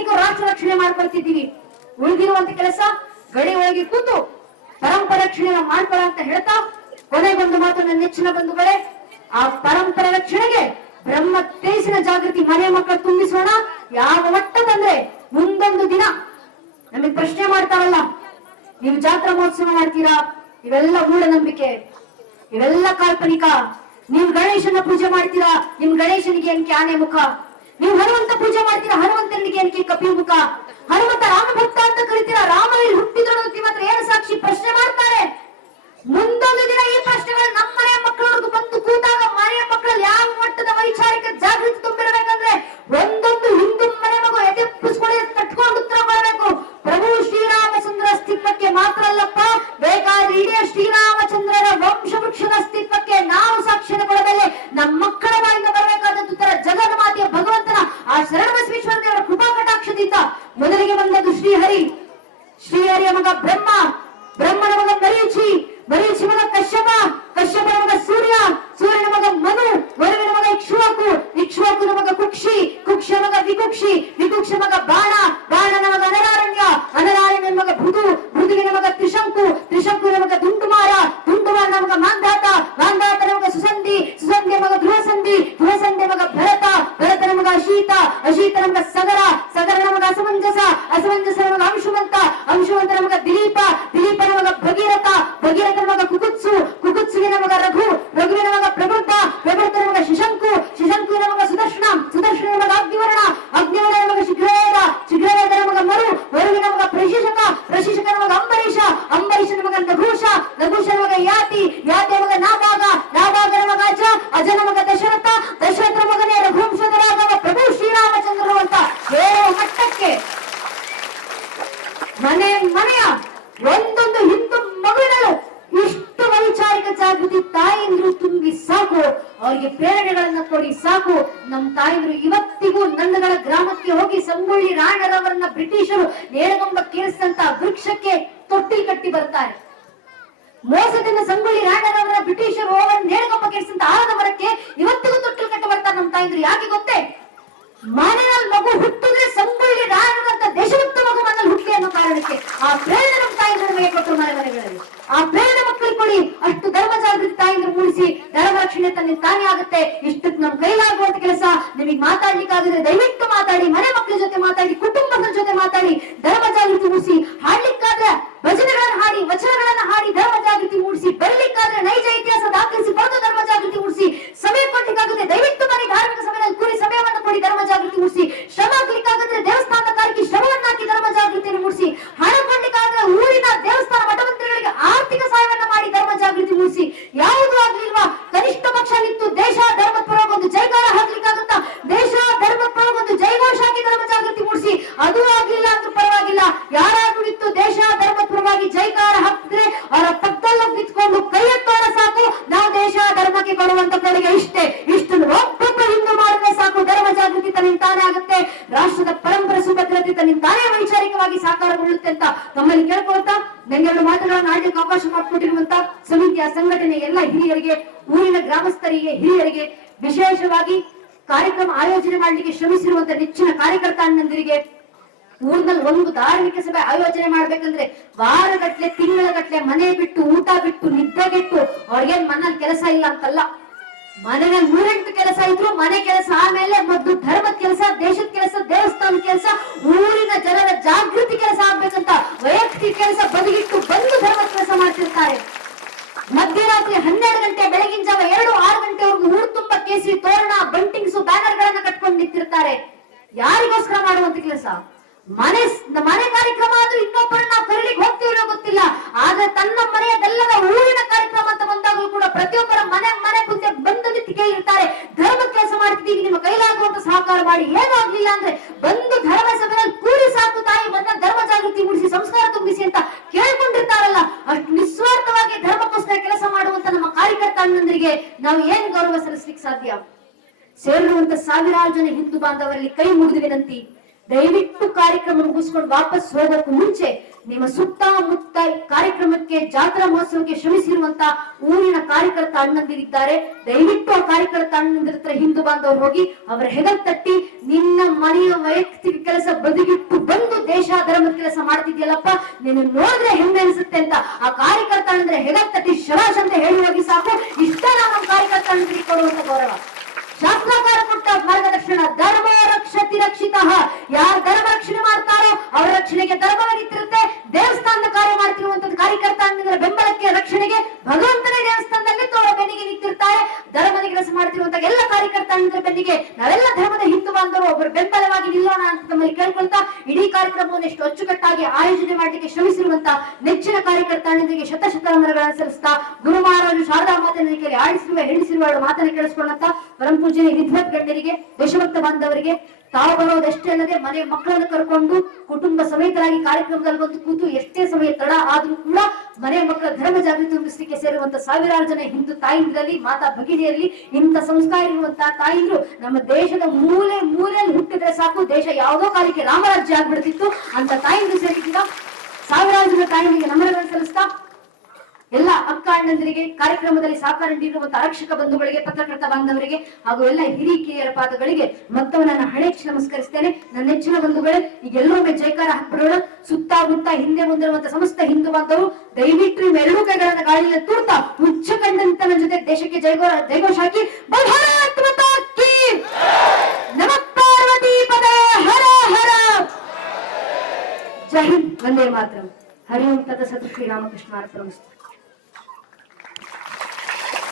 ಸೈನಿಕರು ರಾಷ್ಟ್ರ ರಕ್ಷಣೆ ಮಾಡ್ಕೊಳ್ತಿದ್ದೀವಿ. ಉಳಿದಿರುವಂತ ಕೆಲಸ ಗಡಿ ಒಳಗೆ ಕೂತು ಪರಂಪರೆ ರಕ್ಷಣೆ ಮಾಡ್ಕೊಳ್ಳ ಅಂತ ಹೇಳ್ತಾ ಕೊನೆಗೊಂದು ಮಾತು ನನ್ನ ನೆಚ್ಚಿನ ಬಂಧುಗಳೇ, ಆ ಪರಂಪರೆ ರಕ್ಷಣೆಗೆ ಬ್ರಹ್ಮ ತೇಜಿನ ಜಾಗೃತಿ ಮನೆ ಮಕ್ಕಳು ತುಂಬಿಸೋಣ. ಯಾವ ಮಟ್ಟ ಬಂದ್ರೆ ಮುಂದೊಂದು ದಿನ ನಮಗೆ ಪ್ರಶ್ನೆ ಮಾಡ್ತಾರಲ್ಲ, ನೀವು ಜಾತ್ರಾ ಮಹೋತ್ಸವ ಮಾಡ್ತೀರಾ, ಇವೆಲ್ಲ ಮೂಢನಂಬಿಕೆ, ಇವೆಲ್ಲ ಕಾಲ್ಪನಿಕ. ನೀವು ಗಣೇಶನ ಪೂಜೆ ಮಾಡ್ತೀರಾ, ನಿಮ್ ಗಣೇಶನಿಗೆ ಏನಕ್ಕೆ ಆನೆ ಮುಖ. ನೀವು ಹನುಮಂತ ಪೂಜೆ ಮಾಡ್ತೀರಾ, ಹನುಮಂತನಿಗೆ ಏನಕ್ಕೆ ಕಪಿ ಮುಖ. ಹನುಮಂತ ರಾಮ ಭಕ್ತ ಅಂತ ಕರಿತೀರಾ, ರಾಮನಲ್ಲಿ ಹುಟ್ಟಿದ್ರು ಮಾತ್ರ ಏನು ಸಾಕ್ಷಿ ಪ್ರಶ್ನೆ ಮಾಡ್ತಾರೆ. ಮುಂದೊಂದು ದಿನ ಈ ಪ್ರಶ್ನೆಗಳು ನಮ್ಮ ಮನೆಯ ಮಕ್ಕಳವರೆಗೂ ಬಂದು ಕೂತಾಗ ಮನೆಯ ಮಕ್ಕಳಲ್ಲಿ ಯಾವ ಮಟ್ಟದ ವೈಚಾರಿಕ ಜಾಗೃತಿ ತುಂಬಿರಬೇಕಂದ್ರೆ ಒಂದೊಂದು ಹಿಂದೂ ಮನೆ ಮಗು ಎದೆಪ್ಪಿಸ್ಕೊಳ್ಳಿ ಕಟ್ಕೊಂಡು ಉತ್ತರ ಬರಬೇಕು. ಪ್ರಭು ಶ್ರೀರಾಮಚಂದ್ರ ಅಸ್ತಿತ್ವಕ್ಕೆ ಮಾತ್ರ ಅಲ್ಲಪ್ಪ, ಬೇಕಾದ್ರೆ ಇಡೀ ಶ್ರೀರಾಮಚಂದ್ರರ ವಂಶವೃಕ್ಷದ ಅಸ್ತಿತ್ವಕ್ಕೆ ನಾವು ಸಾಕ್ಷ್ಯನ ಕೊಡಬಲ್ಲೆ. ನಮ್ಮ ಮಕ್ಕಳ ಬಾಯಿಂದ ಬರಬೇಕಾದ ಉತ್ತರ ಜಗನ್ಮಾತೆಯ ಭಗವಂತನ ಆ ಶರಣಬಸವೇಶ್ವರ ದೇವರ ಕೃಪಾ ಕಟಾಕ್ಷದಿಂದ ಮೊದಲಿಗೆ ಬಂದದ್ದು ಶ್ರೀಹರಿ. ಶ್ರೀಹರಿಯ ಮಗ ಬ್ರಹ್ಮ, ಬ್ರಹ್ಮನ ಮಗ ಮರೀಚಿ, ಮರೀಚಿ ಮಗ ಕಶ್ಯಪ, ಕಶ್ಯಪನ ಮಗ ಸೂರ್ಯ, ಸೂರ್ಯನ ಮಗ ಮನು, ಮನುವಿನ ಮಗ ಇಕ್ಷ್ವಾಕು, ಇಕ್ಷ್ವಾಕುನ ಮಗ ಕುಕ್ಷಿ, ಕುಕ್ಷ ಮಗ ವಿಕುಕ್ಷಿ, ವಿಕುಕ್ಷ ಮಗ ಬಾಣ, ಬಾಣನ ಮಗ ಅನರಾರಣ್ಯ, ಅನರಾರಣ್ಯನ ಮಗ ಭೃದು, ಭೃದುವಿನ ಮಗ ತ್ರಿಶಂಕು, ತ್ರಿಶಂಕುವಿನ ಮಗ ದುಂಡುಮಾರ, ದುಂಡುಮಾರನ ಮಗ ಮಾಂಧಾತ, ಮಾಂಧಾತನ ಮಗ ಸುಸಂಧಿ, ಸುಸಂಧಿಯ ಮಗ ಧ್ರುವಸಂಧಿ, ಧ್ರುವಸಂಧಿಯ ಮಗ ಭರತ, ಭರತನ ಮಗ ಅಶೀತ, ಅಶೀತನ ಮಗ ಸಗರ, ಸಗರನ ಮಗ ಅಸಮಂಜಸ, ಅಸಮಂಜಸನ ಮಗ ಅಂಶುಮಂತ, ಅಂಶುಮಂತನ ಮಗ ದಿಲೀಪ, ದಿಲೀಪನ ಮಗ ಭಗೀರಥ, ಭಗೀರಥನ ಮಗ ಕುಕುತ್ಸು, ಕುಕುತ್ಸುವಿನ ಮಗ ರಘು, ರಘುವಿನ ಮಗ ಪ್ರಬುದ್ಧ, ಪ್ರಬುದ್ಧನ ಮಗ ಶಿಶಂಕು, ಶಿಶಂಕುವಿನ ಮಗ ಸುದರ್ಶನ, ಸುದರ್ಶನ ಮಗ ಅಗ್ನಿವರ್ಣ, ಅಗ್ನಿವರ್ಣನ ಮಗ ಶಿಖರವೇದ, ಶಿಖರವೇದನ ಮಗ ಮರು, ಮರುವಿನ ಮಗ ಪ್ರಶಿಷಕ, ಪ್ರಶಿಷಕನ ಮಗ ಅಂಬರೀಷ, ಅಂಬರೀಷನ ಮಗ ನಘೂಷ, ನಘೂಷನ ಮಗ ಯಾತಿ, ಯಾತಿಯ ಮಗ ನಾಭಾಗ, ನಾಭಾಗನ ಮಗ ಅಜ, ಅಜನ ಮಗ ದಶರಥ, ದಶರಥನ ಮಗನೇ ರಘುವಂಶದ ರಾಘವ ಪ್ರಭು ಶ್ರೀರಾಮಚಂದ್ರರು ಅಂತ ಹೇಳುವ ಮಟ್ಟಕ್ಕೆ ಮನೆ ಮನೆಯ ಒಂದೊಂದು ಹಿಂದೂ ಮಗುವಿನಲ್ಲೂ ಇಷ್ಟು ವೈಚಾರಿಕ ಜಾಗೃತಿ ತಾಯಂದ್ರು ತುಂಬಿ ಸಾಕು, ಅವರಿಗೆ ಪ್ರೇರಣೆಗಳನ್ನ ಕೊಡಿ ಸಾಕು. ನಮ್ಮ ತಾಯಂದ್ರು ಇವತ್ತಿಗೂ ನಂದಗಳ ಗ್ರಾಮಕ್ಕೆ ಹೋಗಿ ಸಂಗೊಳ್ಳಿ ರಾಯಣ್ಣರವರನ್ನ ಬ್ರಿಟಿಷರು ನೇರಗಂಬ ಕೇರಿಸಿದಂತ ವೃಕ್ಷಕ್ಕೆ ತೊಟ್ಟಿಲ್ ಕಟ್ಟಿ ಬರ್ತಾರೆ. ಮೋಸದಿಂದ ಸಂಗೊಳ್ಳಿ ರಾಯಣ್ಣರವರ ಬ್ರಿಟಿಷರು ಅವರನ್ನ ನೇರಗಂಬ ಕೇರಿಸಿದಂತ ಆಲದ ಮರಕ್ಕೆ ಇವತ್ತಿಗೂ ತೊಟ್ಟಿಲ್ ಕಟ್ಟಿ ಬರ್ತಾರೆ ನಮ್ಮ ತಾಯಂದ್ರು. ಯಾಕೆ ಗೊತ್ತೇ? ಮನೆಯಲ್ಲಿ ಮಗು ಹುಟ್ಟಿದ್ರೆ ಸಂಗೊಳ್ಳಿ ರಾಯಣ್ಣರಂತ ದೇಶಭಕ್ತ ಮಗು ಮನೆಯಲ್ಲಿ ಹುಟ್ಟಿ ಅನ್ನೋ ಕಾರಣಕ್ಕೆ ಆ ಪ್ರೇರಣೆ ನಮ್ಮ ತಾಯಂದ್ರು ನಮಗೆ ಕೊಟ್ಟರು ಮನೆ ಮನೆಗಳಲ್ಲಿ. ಆ ಪ್ರೇರಣೆ ಮಕ್ಕಳಿಗೆ ಕೊಡಿ, ಅಷ್ಟು ಧರ್ಮ ಜಾಗೃತಿ ತಾಯಂದ್ರು ಮೂಡಿಸಿ ಧರ್ಮ ರಕ್ಷಣೆ ತನ್ನ ತಾನೇ ಆಗುತ್ತೆ. ಇಷ್ಟಕ್ಕೆ ನಮ್ ಕೈಲಾಗುವಂತ ಕೆಲಸ ನಿಮಗೆ ಮಾತಾಡ್ಲಿಕ್ಕಾಗಿದ್ರೆ ದಯವಿಟ್ಟು ಮಾತಾಡಿ, ಮನೆ ಮಕ್ಕಳ ಜೊತೆ ಮಾತಾಡಿ, ಕುಟುಂಬದ ಜೊತೆ ಮಾತಾಡಿ, ಧರ್ಮ ಜಾಗೃತಿ ಮೂಡಿಸಿ. ಹಾಡ್ಲಿಕ್ಕಾದ್ರೆ ಭಜನೆಗಳನ್ನ ಹಾಡಿ, ವಚನಗಳನ್ನ ಹಾಡಿ ಧರ್ಮ ಜಾಗೃತಿ ಮೂಡಿಸಿ. ಬರಲಿಕ್ಕಾದ್ರೆ ನೈಜ ಇತಿಹಾಸ ದಾಖಲಿಸಿ ಬರೆದು ಧರ್ಮ ಜಾಗೃತಿ ಮೂಡಿಸಿ. ಸಮಯ ಕೊಡ್ಲಿಕ್ಕಾಗುತ್ತೆ ದಯವಿಟ್ಟು ಮನೆ ಧಾರ್ಮಿಕ ಸಮಯದಲ್ಲಿ ಕೂಡಿ ಸಮಯವನ್ನು ಕೊಡಿ, ಧರ್ಮ ಜಾಗೃತಿ ಮೂಡಿಸಿ. ಶ್ರಮ ಹಾಕ್ಲಿಕ್ಕಾಗದ್ರೆ ದೇವಸ್ಥಾನದ ಕಾರ್ಯಕ್ಕೆ ಶ್ರಮವನ್ನು ಹಾಕಿ ಧರ್ಮ ಜಾಗೃತಿಯನ್ನು ಮೂಡಿಸಿ. ಹಣ ಕೊಡ್ಲಿಕ್ಕಾದ್ರೆ ಊರಿನ ದೇವಸ್ಥಾನ ಮಠಮಂದಿರಗಳಿಗೆ ಆರ್ಥಿಕ ಸಹಾಯವನ್ನು ಮಾಡಿ ಧರ್ಮ ಜಾಗೃತಿ ಮೂಡಿಸಿ. ಯಾವುದು ಆಗ್ಲಿಲ್ವಾ ಕನಿಷ್ಠ ಪಕ್ಷ ನಿಂತು ದೇಶ ಧರ್ಮ ಪರವಾಗಿ ಒಂದು ಜೈಕಾರ ಹಾಕ್ಲಿಕ್ಕಾಗುತ್ತಾ ದೇಶ ಧರ್ಮ ಪರವಾಗಿ ಒಂದು ಜೈಘೋಷ ಹಾಕಿ ಧರ್ಮ ಜಾಗೃತಿ ಮೂಡಿಸಿ. ಅದು ಆಗ್ಲಿಲ್ಲ ಅಂದ್ರೂ ಪರವಾಗಿಲ್ಲ, ಯಾರಾದ್ರೂ ಇತ್ತು ದೇಶ ಧರ್ಮ ಪರವಾಗಿ ಜೈಕಾರ ಹಾಕಿದ್ರೆ ಅವರ ಪಕ್ಕದಲ್ಲ ನಿಂತ್ಕೊಂಡು ಕೈ ಎತ್ತೋಣ ಸಾಕು. ನಾವು ದೇಶ ಧರ್ಮಕ್ಕೆ ಕೊಡುವಂತ ಕೊಡುಗೆ ಇಷ್ಟೇ, ಇಷ್ಟನ್ನು ಒಬ್ಬೊಬ್ಬರು ಹಿಂದೂ ಮಾಡಿದ್ರೆ ಸಾಕು. ಧರ್ಮ ಜಾಗೃತಿ ತನ್ನಿಂದ ತಾನೇ ಆಗುತ್ತೆ, ರಾಷ್ಟ್ರದ ಪರಂಪರೆ ಸುಭದ್ರತೆ ತನ್ನಿಂದ ತಾನೇ ವೈಚಾರಿಕವಾಗಿ ಸಾಕಾರಗೊಳ್ಳುತ್ತೆ ಅಂತ ನಮ್ಮಲ್ಲಿ ಕೇಳ್ಕೊಳ್ತಾ ನಂಗೆರಡು ಮಾತುಗಳನ್ನು ಆಡ್ಲಿಕ್ಕೆ ಅವಕಾಶ ಮಾಡಿಕೊಟ್ಟಿರುವಂತ ಸಮಿತಿಯ ಸಂಘಟನೆ ಎಲ್ಲ ಹಿರಿಯರಿಗೆ, ಊರಿನ ಗ್ರಾಮಸ್ಥರಿಗೆ, ಹಿರಿಯರಿಗೆ, ವಿಶೇಷವಾಗಿ ಕಾರ್ಯಕ್ರಮ ಆಯೋಜನೆ ಮಾಡಲಿಕ್ಕೆ ಶ್ರಮಿಸಿರುವಂತ ನೆಚ್ಚಿನ ಕಾರ್ಯಕರ್ತ ಅಣ್ಣಂದಿರಿಗೆ, ಊರಿನಲ್ಲಿ ಒಂದು ಧಾರ್ಮಿಕ ಸಭೆ ಆಯೋಜನೆ ಮಾಡ್ಬೇಕಂದ್ರೆ ವಾರಗಟ್ಲೆ ತಿಂಗಳಗಟ್ಲೆ ಮನೆ ಬಿಟ್ಟು ಊಟ ಬಿಟ್ಟು ನಿದ್ದೆಗೆಟ್ಟು ಅವ್ರಿಗೇನ್ ಮನೇಲಿ ಕೆಲಸ ಇಲ್ಲ ಅಂತಲ್ಲ. ಮನೆಯಲ್ಲಿ 108 ಕೆಲಸ ಇದ್ರು ಮನೆ ಕೆಲಸ ಆಮೇಲೆ ಮೊದಲು ಧರ್ಮದ ಕೆಲಸ, ದೇಶದ ಕೆಲಸ, ದೇವಸ್ಥಾನದ ಕೆಲಸ, ಊರಿನ ಜನರ ಜಾಗೃತಿ ಕೆಲಸ ಆಗ್ಬೇಕಂತ ವೈಯಕ್ತಿಕ ಕೆಲಸ ಬದಿಗಿಟ್ಟು ಬಂದು ಧರ್ಮದ ಕೆಲಸ ಮಾಡ್ತಿರ್ತಾರೆ. ಮಧ್ಯರಾತ್ರಿ 12 ಗಂಟೆ, ಬೆಳಗಿನ ಜಾವ 2-6 ಗಂಟೆವರೆಗೂ ಊರು ತುಂಬಾ ಕೇಸರಿ ತೋರಣ, ಬಂಟಿಂಗ್ಸು, ಬ್ಯಾನರ್ ಗಳನ್ನ ಕಟ್ಕೊಂಡು ನಿಂತಿರ್ತಾರೆ. ಯಾರಿಗೋಸ್ಕರ ಮಾಡುವಂತ ಕೆಲಸ? ಮನೆ ಕಾರ್ಯಕ್ರಮ ಆದ್ರೂ ಇನ್ನೊಬ್ಬರನ್ನ ನಾವು ಕರೀಲಿಕ್ಕೆ ಹೋಗ್ತೀವಿ ಗೊತ್ತಿಲ್ಲ. ಆದ್ರೆ ತನ್ನ ಮನೆಯದೆಲ್ಲದ ಊರಿನ ಕಾರ್ಯಕ್ರಮ ಅಂತ ಬಂದಾಗಲೂ ಕೂಡ ಪ್ರತಿಯೊಬ್ಬರ ಮನೆ ಮುಂದೆ ಬಂದು ನಿಂತು ಕೇಳಿರ್ತಾರೆ, ಧರ್ಮದ ಕೆಲಸ ಮಾಡ್ತಿದ್ದೀವಿ, ನಿಮ್ಮ ಕೈಲಾಗುವಂತ ಸಹಕಾರ ಮಾಡಿ. ಏನೂ ಆಗ್ಲಿಲ್ಲ ಅಂದ್ರೆ ಬಂದು ಧರ್ಮ ಸಭೆಯಲ್ಲಿ ಕೂಡಿ ಸಾಕು ತಾಯಿ, ಬಂದ ಧರ್ಮ ಜಾಗೃತಿ ಮೂಡಿಸಿ, ಸಂಸ್ಕಾರ ತುಂಬಿಸಿ ಅಂತ ಕೇಳ್ಕೊಂಡಿರ್ತಾರಲ್ಲ. ಅಷ್ಟು ನಿಸ್ವಾರ್ಥವಾಗಿ ಧರ್ಮಕ್ಕೋಸ್ಕರ ಕೆಲಸ ಮಾಡುವಂತ ನಮ್ಮ ಕಾರ್ಯಕರ್ತ ಅಣ್ಣಂದರಿಗೆ ನಾವು ಏನ್ ಗೌರವ ಸಲ್ಲಿಸ್ಲಿಕ್ಕೆ ಸಾಧ್ಯ? ಸೇರಿರುವಂತ ಸಾವಿರಾರು ಜನ ಹಿಂದೂ ಬಾಂಧವರಲ್ಲಿ ಕೈ ಮುಗಿದು ವಿನಂತಿ, ದಯವಿಟ್ಟು ಕಾರ್ಯಕ್ರಮ ಮುಗಿಸ್ಕೊಂಡು ವಾಪಸ್ ಹೋಗೋಕ್ಕೂ ಮುಂಚೆ ನಿಮ್ಮ ಸುತ್ತಮುತ್ತ ಕಾರ್ಯಕ್ರಮಕ್ಕೆ ಜಾತ್ರಾ ಮಹೋತ್ಸವಕ್ಕೆ ಶ್ರಮಿಸಿರುವಂತ ಊರಿನ ಕಾರ್ಯಕರ್ತ ಅಣ್ಣಂದಿರಿದ್ದಾರೆ. ದಯವಿಟ್ಟು ಆ ಕಾರ್ಯಕರ್ತ ಅಣ್ಣಂದಿರ ಹತ್ರ ಹಿಂದೂ ಬಾಂಧವರು ಹೋಗಿ ಅವರ ಹೆಗಲ್ ತಟ್ಟಿ, ನಿನ್ನ ಮನೆಯ ವೈಯಕ್ತಿಕ ಕೆಲಸ ಬದಿಗಿಟ್ಟು ಬಂದು ದೇಶ ಧರ್ಮದ ಕೆಲಸ ಮಾಡ್ತಿದ್ಯಲ್ಲಪ್ಪ, ನಿನ್ನ ನೋಡಿದ್ರೆ ಹೆಮ್ಮೆ ಅನಿಸುತ್ತೆ ಅಂತ ಆ ಕಾರ್ಯಕರ್ತ ಅಣ್ಣಂದ್ರೆ ಹೆಗಲ್ ತಟ್ಟಿ ಶರಾಶ್ ಅಂತ ಹೇಳುವಾಗಿ ಸಾಕು. ಇಷ್ಟ ನಮ್ಮ ಕಾರ್ಯಕರ್ತ ಅಣ್ಣಂದಿರಿಗೆ ಕೊಡುವಂತ ಗೌರವ. ಶಾಸ್ತ್ರಕಾರ ಕೊಟ್ಟ ಮಾರ್ಗದರ್ಶನ, ಧರ್ಮ ರಕ್ಷತಿ ರಕ್ಷಿತ. ಯಾರು ಧರ್ಮ ರಕ್ಷಣೆ ಮಾಡ್ತಾರೋ ಅವರ ರಕ್ಷಣೆಗೆ ಧರ್ಮವೇ ನಿಂತಿರುತ್ತೆ. ದೇವಸ್ಥಾನದ ಕಾರ್ಯ ಮಾಡ್ತಿರುವಂತದ್ದು ಕಾರ್ಯಕರ್ತ ಅಣ್ಣಂದಿರ ಬೆಂಬಲಕ್ಕೆ, ರಕ್ಷಣೆಗೆ ಭಗವಂತನೇ ದೇವಸ್ಥಾನದಲ್ಲಿ ಅವರ ಬೆನ್ನಿಗೆ ನಿಂತಿರ್ತಾರೆ. ಧರ್ಮದ ಕೆಲಸ ಮಾಡ್ತಿರುವಂತ ಎಲ್ಲ ಕಾರ್ಯಕರ್ತ ಅಣ್ಣಂದಿರ ಬೆನ್ನಿಗೆ ನಾವೆಲ್ಲ ಧರ್ಮದ ಹಿಂದೂ ಬಾಂಧವರು ಒಬ್ಬರು ಬೆಂಬಲವಾಗಿ ನಿಲ್ಲೋಣ ಅಂತ ತಮ್ಮಲ್ಲಿ ಕೇಳ್ಕೊಳ್ತಾ, ಇಡೀ ಕಾರ್ಯಕ್ರಮವನ್ನು ಎಷ್ಟು ಅಚ್ಚುಕಟ್ಟಾಗಿ ಆಯೋಜನೆ ಮಾಡಲಿಕ್ಕೆ ಶ್ರಮಿಸಿರುವಂತ ನೆಚ್ಚಿನ ಕಾರ್ಯಕರ್ತ ಅಣ್ಣಂದಿರಿಗೆ ಶತಶತನಮನಗಳನ್ನು ಸಲ್ಲಿಸ್ತಾ, ಗುರು ಮಹಾರಾಜು ಶಾರದಾ ಮಾತನಾಡಿಕೆಯಲ್ಲಿ ಆಡಿಸಿರುವ ಹೆಣಿಸಿರುವ ಮಾತನ್ನು ಕೇಳಿಸ್ಕೊಂಡಂತ ಪರಂ ಪೂಜ್ಯ ವಿದ್ವತ್ ಗಣ್ಯರಿಗೆ, ದೇಶಭಕ್ತ ಬಾಂಧವರಿಗೆ, ತಾವು ಬರೋದಷ್ಟೇ ಅಲ್ಲದೆ ಮನೆ ಮಕ್ಕಳನ್ನು ಕರ್ಕೊಂಡು ಕುಟುಂಬ ಸಮೇತರಾಗಿ ಕಾರ್ಯಕ್ರಮದಲ್ಲಿ ಬಂದು ಕೂತು ಎಷ್ಟೇ ಸಮಯ ತಡ ಆದ್ರೂ ಕೂಡ ಮನೆ ಮಕ್ಕಳ ಧರ್ಮ ಜಾಗೃತಿ ಮೂಡಿಸಲಿಕ್ಕೆ ಸೇರುವಂತ ಸಾವಿರಾರು ಜನ ಹಿಂದೂ ತಾಯಿಂದ್ರಲ್ಲಿ, ಮಾತಾ ಭಗಿನಿಯರಲ್ಲಿ, ಇಂಥ ಸಂಸ್ಕಾರ ಇರುವಂತಹ ತಾಯಿಂದ್ರು ನಮ್ಮ ದೇಶದ ಮೂಲೆ ಮೂಲೆಯಲ್ಲಿ ಹುಟ್ಟಿದ್ರೆ ಸಾಕು, ದೇಶ ಯಾವುದೋ ಕಾಲಕ್ಕೆ ರಾಮರಾಜ್ಯ ಆಗ್ಬಿಡ್ತಿತ್ತು. ಅಂತ ತಾಯಿಂದ್ರು ಸೇರಿದ ಸಾವಿರಾರು ಜನ ತಾಯಿಂದಿಗೆ ನಮನಗಳನ್ನು ಸಲ್ಲಿಸ್ತಾ, ಎಲ್ಲ ಅಕ್ಕ ಅಣ್ಣಂದರಿಗೆ, ಕಾರ್ಯಕ್ರಮದಲ್ಲಿ ಸಹಕಾರ ನೀಡಿರುವಂತಹ ಆರಕ್ಷಕ ಬಂಧುಗಳಿಗೆ, ಪತ್ರಕರ್ತ ಬಾಂಧವರಿಗೆ ಹಾಗೂ ಎಲ್ಲ ಹಿರಿಕಿಯರ ಪಾದಗಳಿಗೆ ಮತ್ತೊಮ್ಮೆ ನನ್ನ ಹಣೆಚ್ಚಿ ನಮಸ್ಕರಿಸ್ತೇನೆ. ನನ್ನ ನೆಚ್ಚಿನ ಬಂಧುಗಳೇ, ಈಗ ಎಲ್ಲೊಮ್ಮೆ ಜೈಕಾರ ಹಾಕ್ಬಿಡೋಣ. ಸುತ್ತಮುತ್ತ ಹಿಂದೆ ಮುಂದಿರುವಂತಹ ಸಮಸ್ತ ಹಿಂದೂ ಬಾಂಧವರು ದಯವಿಟ್ಟು ಎರಡೂ ಕೈಗಳನ್ನ ಗಾಳಿಯಲ್ಲಿ ತೂರ್ತಾ ಉಚ್ಚ ಕಂಡಂತ ನನ್ನ ಜೊತೆ ದೇಶಕ್ಕೆ ಜೈಘೋಷ ಹಾಕಿ, ಭಾರತ್ ಮಾತಾ ಕೀ ನಮಃ ಪಾರ್ವತಿ ಪದೇ ಹರ ಹರ. ಜೈ ಹಿಂದ್, ವಂದೇ ಮಾತರಂ. ಹರಿ ಓಂ ತತ್ಸತ್. ಶ್ರೀರಾಮಕೃಷ್ಣ ಅರ್ಪಣಮಸ್ತು.